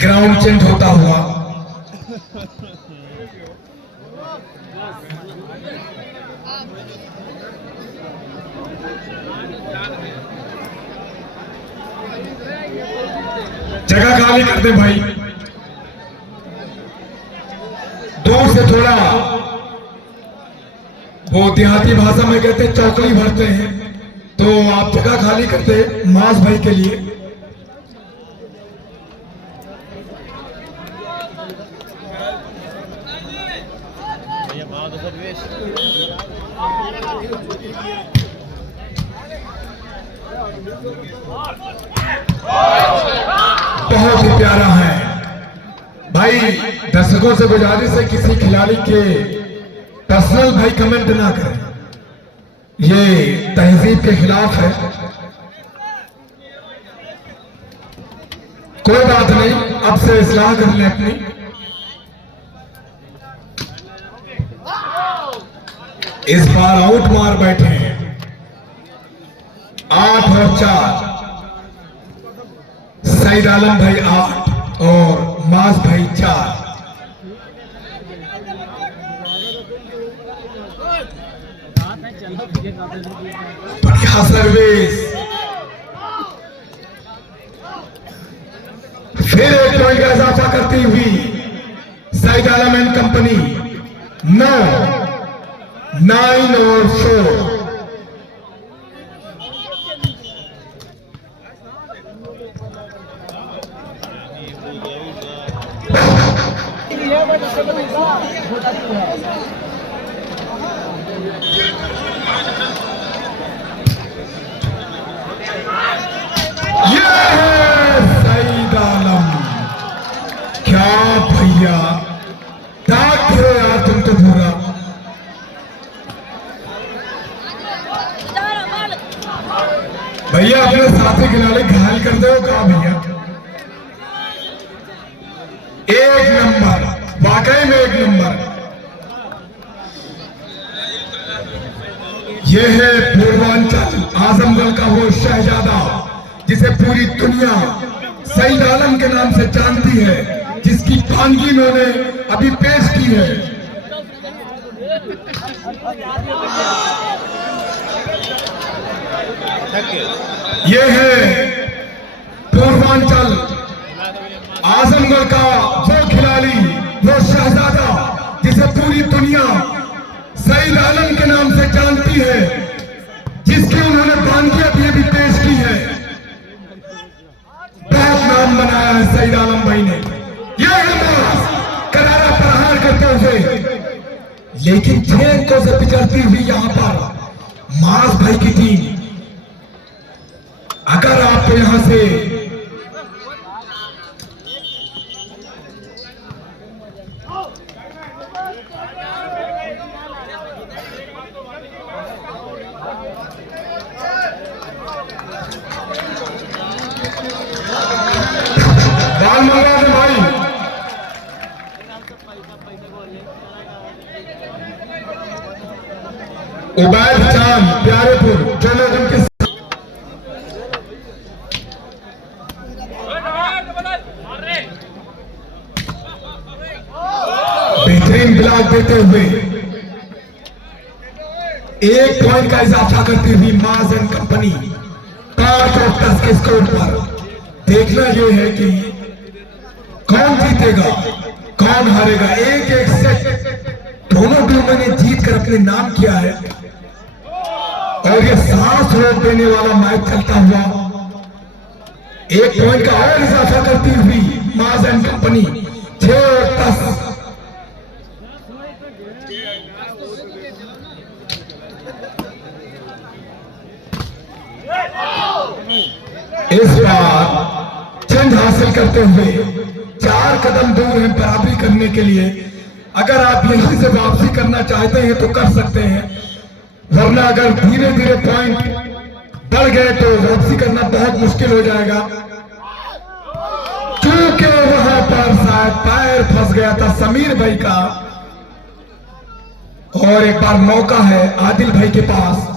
ग्राउंड चेंज होता हुआ। जगह खाली कर दे भाई। दूर से थोड़ा, वो देहाती भाषा में कहते हैं चौकड़ी भरते हैं, तो आप जगह खाली करते मास भाई के लिए। बहुत ही प्यारा है भाई। दर्शकों से गुजारिश है किसी खिलाड़ी के पर्सनल भाई कमेंट ना करें, ये तहजीब के खिलाफ है। कोई बात नहीं, अब से इस्लाह कर लें अपनी। इस बार आउट मार बैठे हैं। 8 और 4। सईद आलम भाई 8 और मास भाई 4। बढ़िया सर्विस। फिर एक पॉइंट का इजाफा करती हुई सईद आलम एंड कंपनी 9 और 4। भैया अपने साथी खिलाड़ी घायल कर दो कहा भैया। एक नंबर, वाकई में एक नंबर। यह है पूर्वांचल आजमगढ़ का वो शहजादा जिसे पूरी दुनिया सईद आलम के नाम से जानती है, जिसकी पानगी इन्होंने अभी पेश की है। यह है पूर्वांचल आजमगढ़ का वो खिलाड़ी, वो शहजादा जिसे पूरी दुनिया सईद आलम के नाम से जानती है, जिसकी उन्होंने पानगी अभी पेश की है। बहुत नाम बनाया है सईद आलम भाई ने। यह है मास करारा प्रहार करते हुए, लेकिन 6 अंकों से पिछड़ती हुई यहां पर मास भाई की टीम। अगर आप यहां से बाल मंगा दे भाई। उबैद चांद प्यारेपुर चलो उनके बेहतरीन ब्लॉक देते हुए 1 पॉइंट का इजाफा करती हुई मास एंड कंपनी 5-10 के स्कोर पर। देखना यह है कि कौन जीतेगा कौन हारेगा। एक सेट दोनों टीमों ने जीत कर अपने नाम किया है और ये सांस रोक देने वाला मैच चलता हुआ 1 पॉइंट का और इजाफा करती हुई मास एंड कंपनी 6-10। इस बार चेंज हासिल करते हुए 4 कदम दूर हैं बराबरी करने के लिए। अगर आप यहीं से वापसी करना चाहते हैं तो कर सकते हैं, वरना अगर धीरे धीरे पॉइंट बढ़ गए तो वापसी करना बहुत मुश्किल हो जाएगा। क्योंकि वहां पर शायद पैर फंस गया था समीर भाई का, और एक बार मौका है आदिल भाई के पास।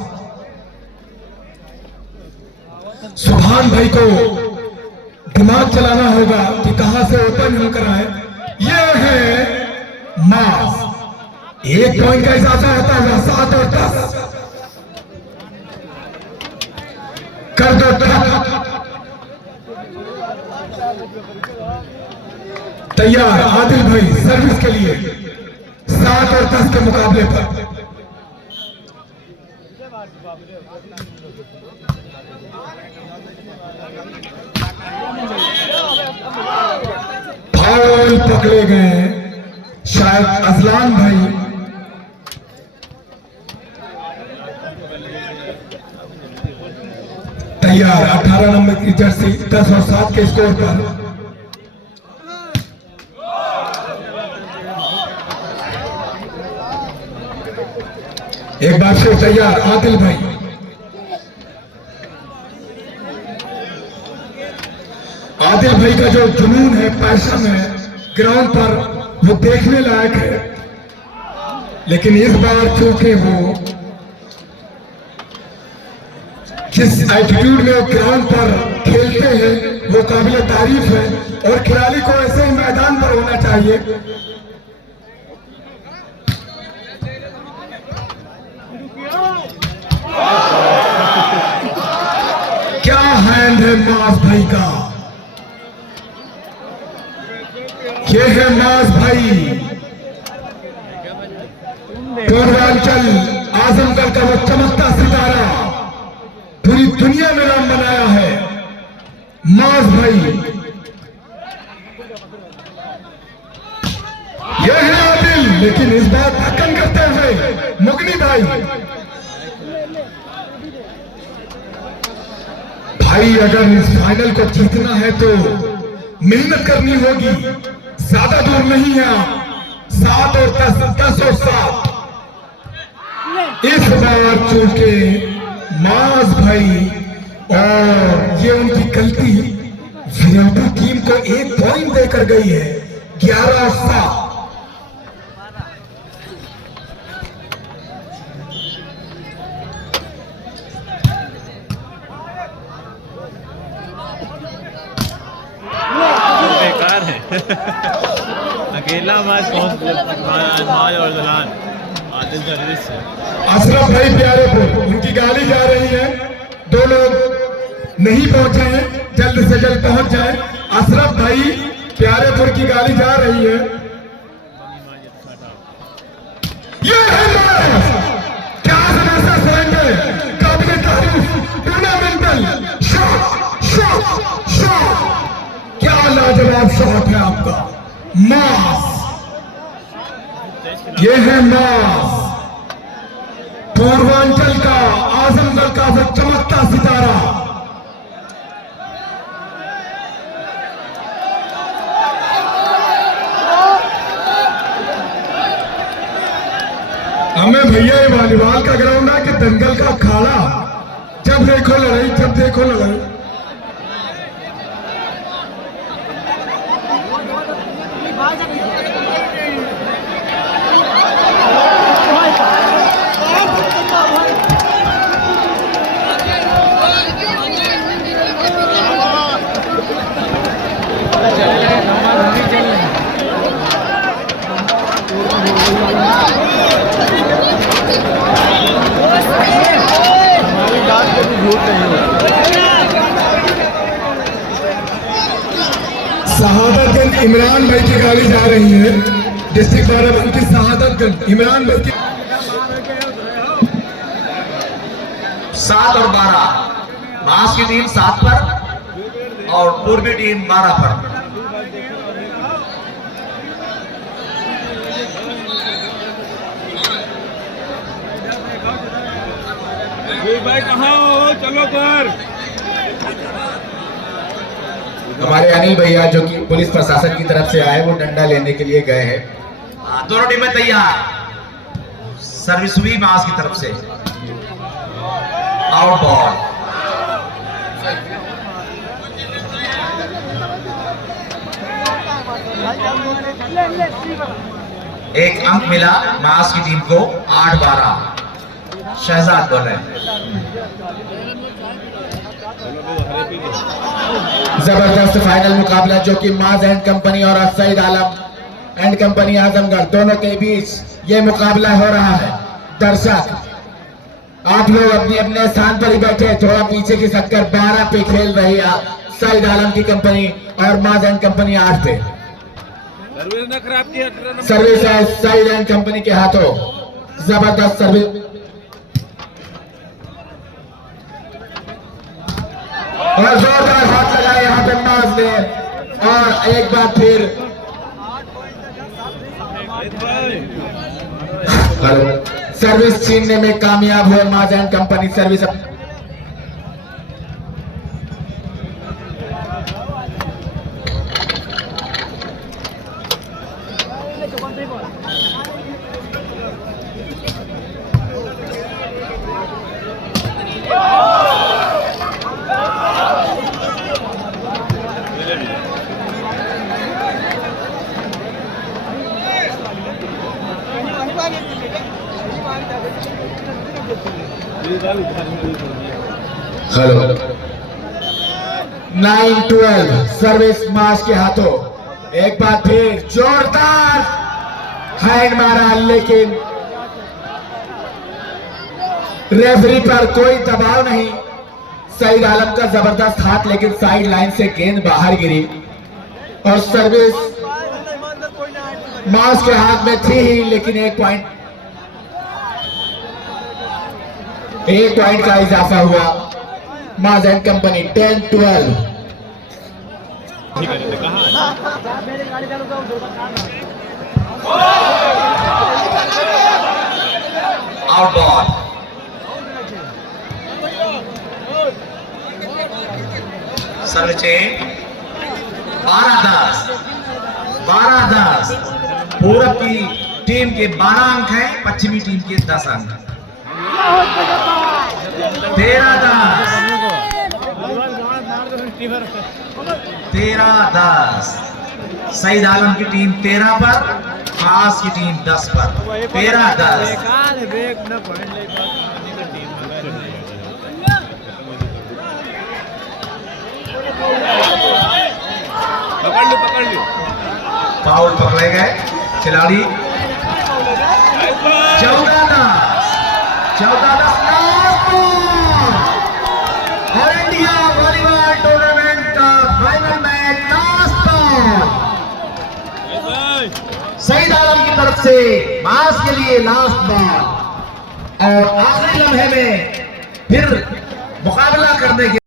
सुभान भाई को दिमाग चलाना होगा कि कहां से ओपन हम कराए। यह है मास। 1 पॉइंट का इजाफा होता है 7 और 10 कर दो। तैयार आदिल भाई सर्विस के लिए 7 और 10 के मुकाबले पर। फाउल पकड़े गए शायद अजलान भाई। तैयार 18 नंबर की जर्सी 10 और 7 के स्कोर पर। एक बार फिर तैयार आदिल भाई। आदिल भाई का जो जुनून है, पैशन है ग्राउंड पर, वो देखने लायक है। लेकिन इस बार चूंकि वो जिस एटीट्यूड में वो ग्राउंड पर खेलते हैं वो काबिल तारीफ है, और खिलाड़ी को ऐसे ही मैदान पर होना चाहिए। क्या हैंड है मास भाई का। ये है मास भाई, पूर्वांचल आजमगढ़ का वो चमकता सितारा, पूरी दुनिया में नाम बनाया है मास भाई। यह है आदिल, लेकिन इस बार धक्कन करते हुए मुगनी भाई। भाई अगर इस फाइनल को जीतना है तो मेहनत करनी होगी, ज्यादा दूर नहीं है। 7 और 10, 10 और 7। इस बार चूंकि मास भाई और ये उनकी गलती विराट टीम को 1 पॉइंट देकर गई है। 11-7। बेकार है। अकेला मैच नवाज और जलान आदिल सर्विस से। अशरफ भाई प्यारेपुर, उनकी गाड़ी जा रही है। 2 लोग नहीं पहुंचे हैं, जल्द से जल्द पहुंच जाए। अशरफ भाई प्यारेपुर की गाड़ी जा रही है। ये है मैच, क्या समस्या सरेंगे, काबिल तारीफ टूर्नामेंटल शॉट शॉट शॉट, क्या लाजवाब शॉट है आपका। मास, ये है मास, पूर्वांचल का, आजमगढ़ का वो चमकता सितारा। हमें भैया ये वॉलीबॉल का ग्राउंड है कि दंगल का अखाड़ा, जब देखो लड़ाई, जब देखो लड़ाई। शहादतगंज इमरान भाई की गाड़ी जा रही है। डिस्ट्रिक्ट बाराबंकी शहादतगंज इमरान भाई की 7 और 12, मास की टीम 7 पर और पूर्वी टीम 12 पर। भाई कहाँ हो, चलो कर। हमारे अनिल भैया जो कि पुलिस प्रशासन की तरफ से आए, वो डंडा लेने के लिए गए हैं। दोनों टीमें तैयार। सर्विस हुई मास की तरफ से, आउट बॉल। एक अंक मिला मास की टीम को। 8-12 शहजाद बोल रहे हैं। जबरदस्त फाइनल मुकाबला जो कि माज एंड कंपनी और सईद आलम एंड कंपनी आजमगढ़ दोनों के बीच ये मुकाबला हो रहा है। दर्शक आप लोग अपने अपने स्थान पर ही बैठे, थोड़ा पीछे की शक्कर 12 पे खेल रही है सईद आलम की कंपनी और माज एंड कंपनी 8 पे। सर्विस है सईद एंड कंपनी के हाथों, जबरदस्त सर्विस और जोरदार हाथ लगाए यहाँ पे माज ने, और एक बार फिर सर्विस छीनने में कामयाब हुए माज एंड कंपनी। सर्विस हेलो 9-12 सर्विस मास के हाथों। एक बार फिर जोरदार हैंड मारा, लेकिन रेफरी पर कोई दबाव नहीं। सईद आलम का जबरदस्त हाथ, लेकिन साइड लाइन से गेंद बाहर गिरी और सर्विस मास के हाथ में थी ही, लेकिन एक पॉइंट का इजाफा हुआ। माज and company 10-12। Out ball. Service 12-10 पूरब की टीम के 12 अंक हैं, पश्चिमी टीम के 10 अंक। 13-10 13-10। सईद आलम की टीम 13 पर, खास की टीम 10 पर। 13-10। पकड़ लो फाउल पकड़े गए खिलाड़ी। 14-10 और इंडिया वॉलीबॉल टूर्नामेंट का final match last ball. Saeed Alam की तरफ से मास के लिए लास्ट बॉल और आखिरी लम्हे में फिर मुकाबला करने के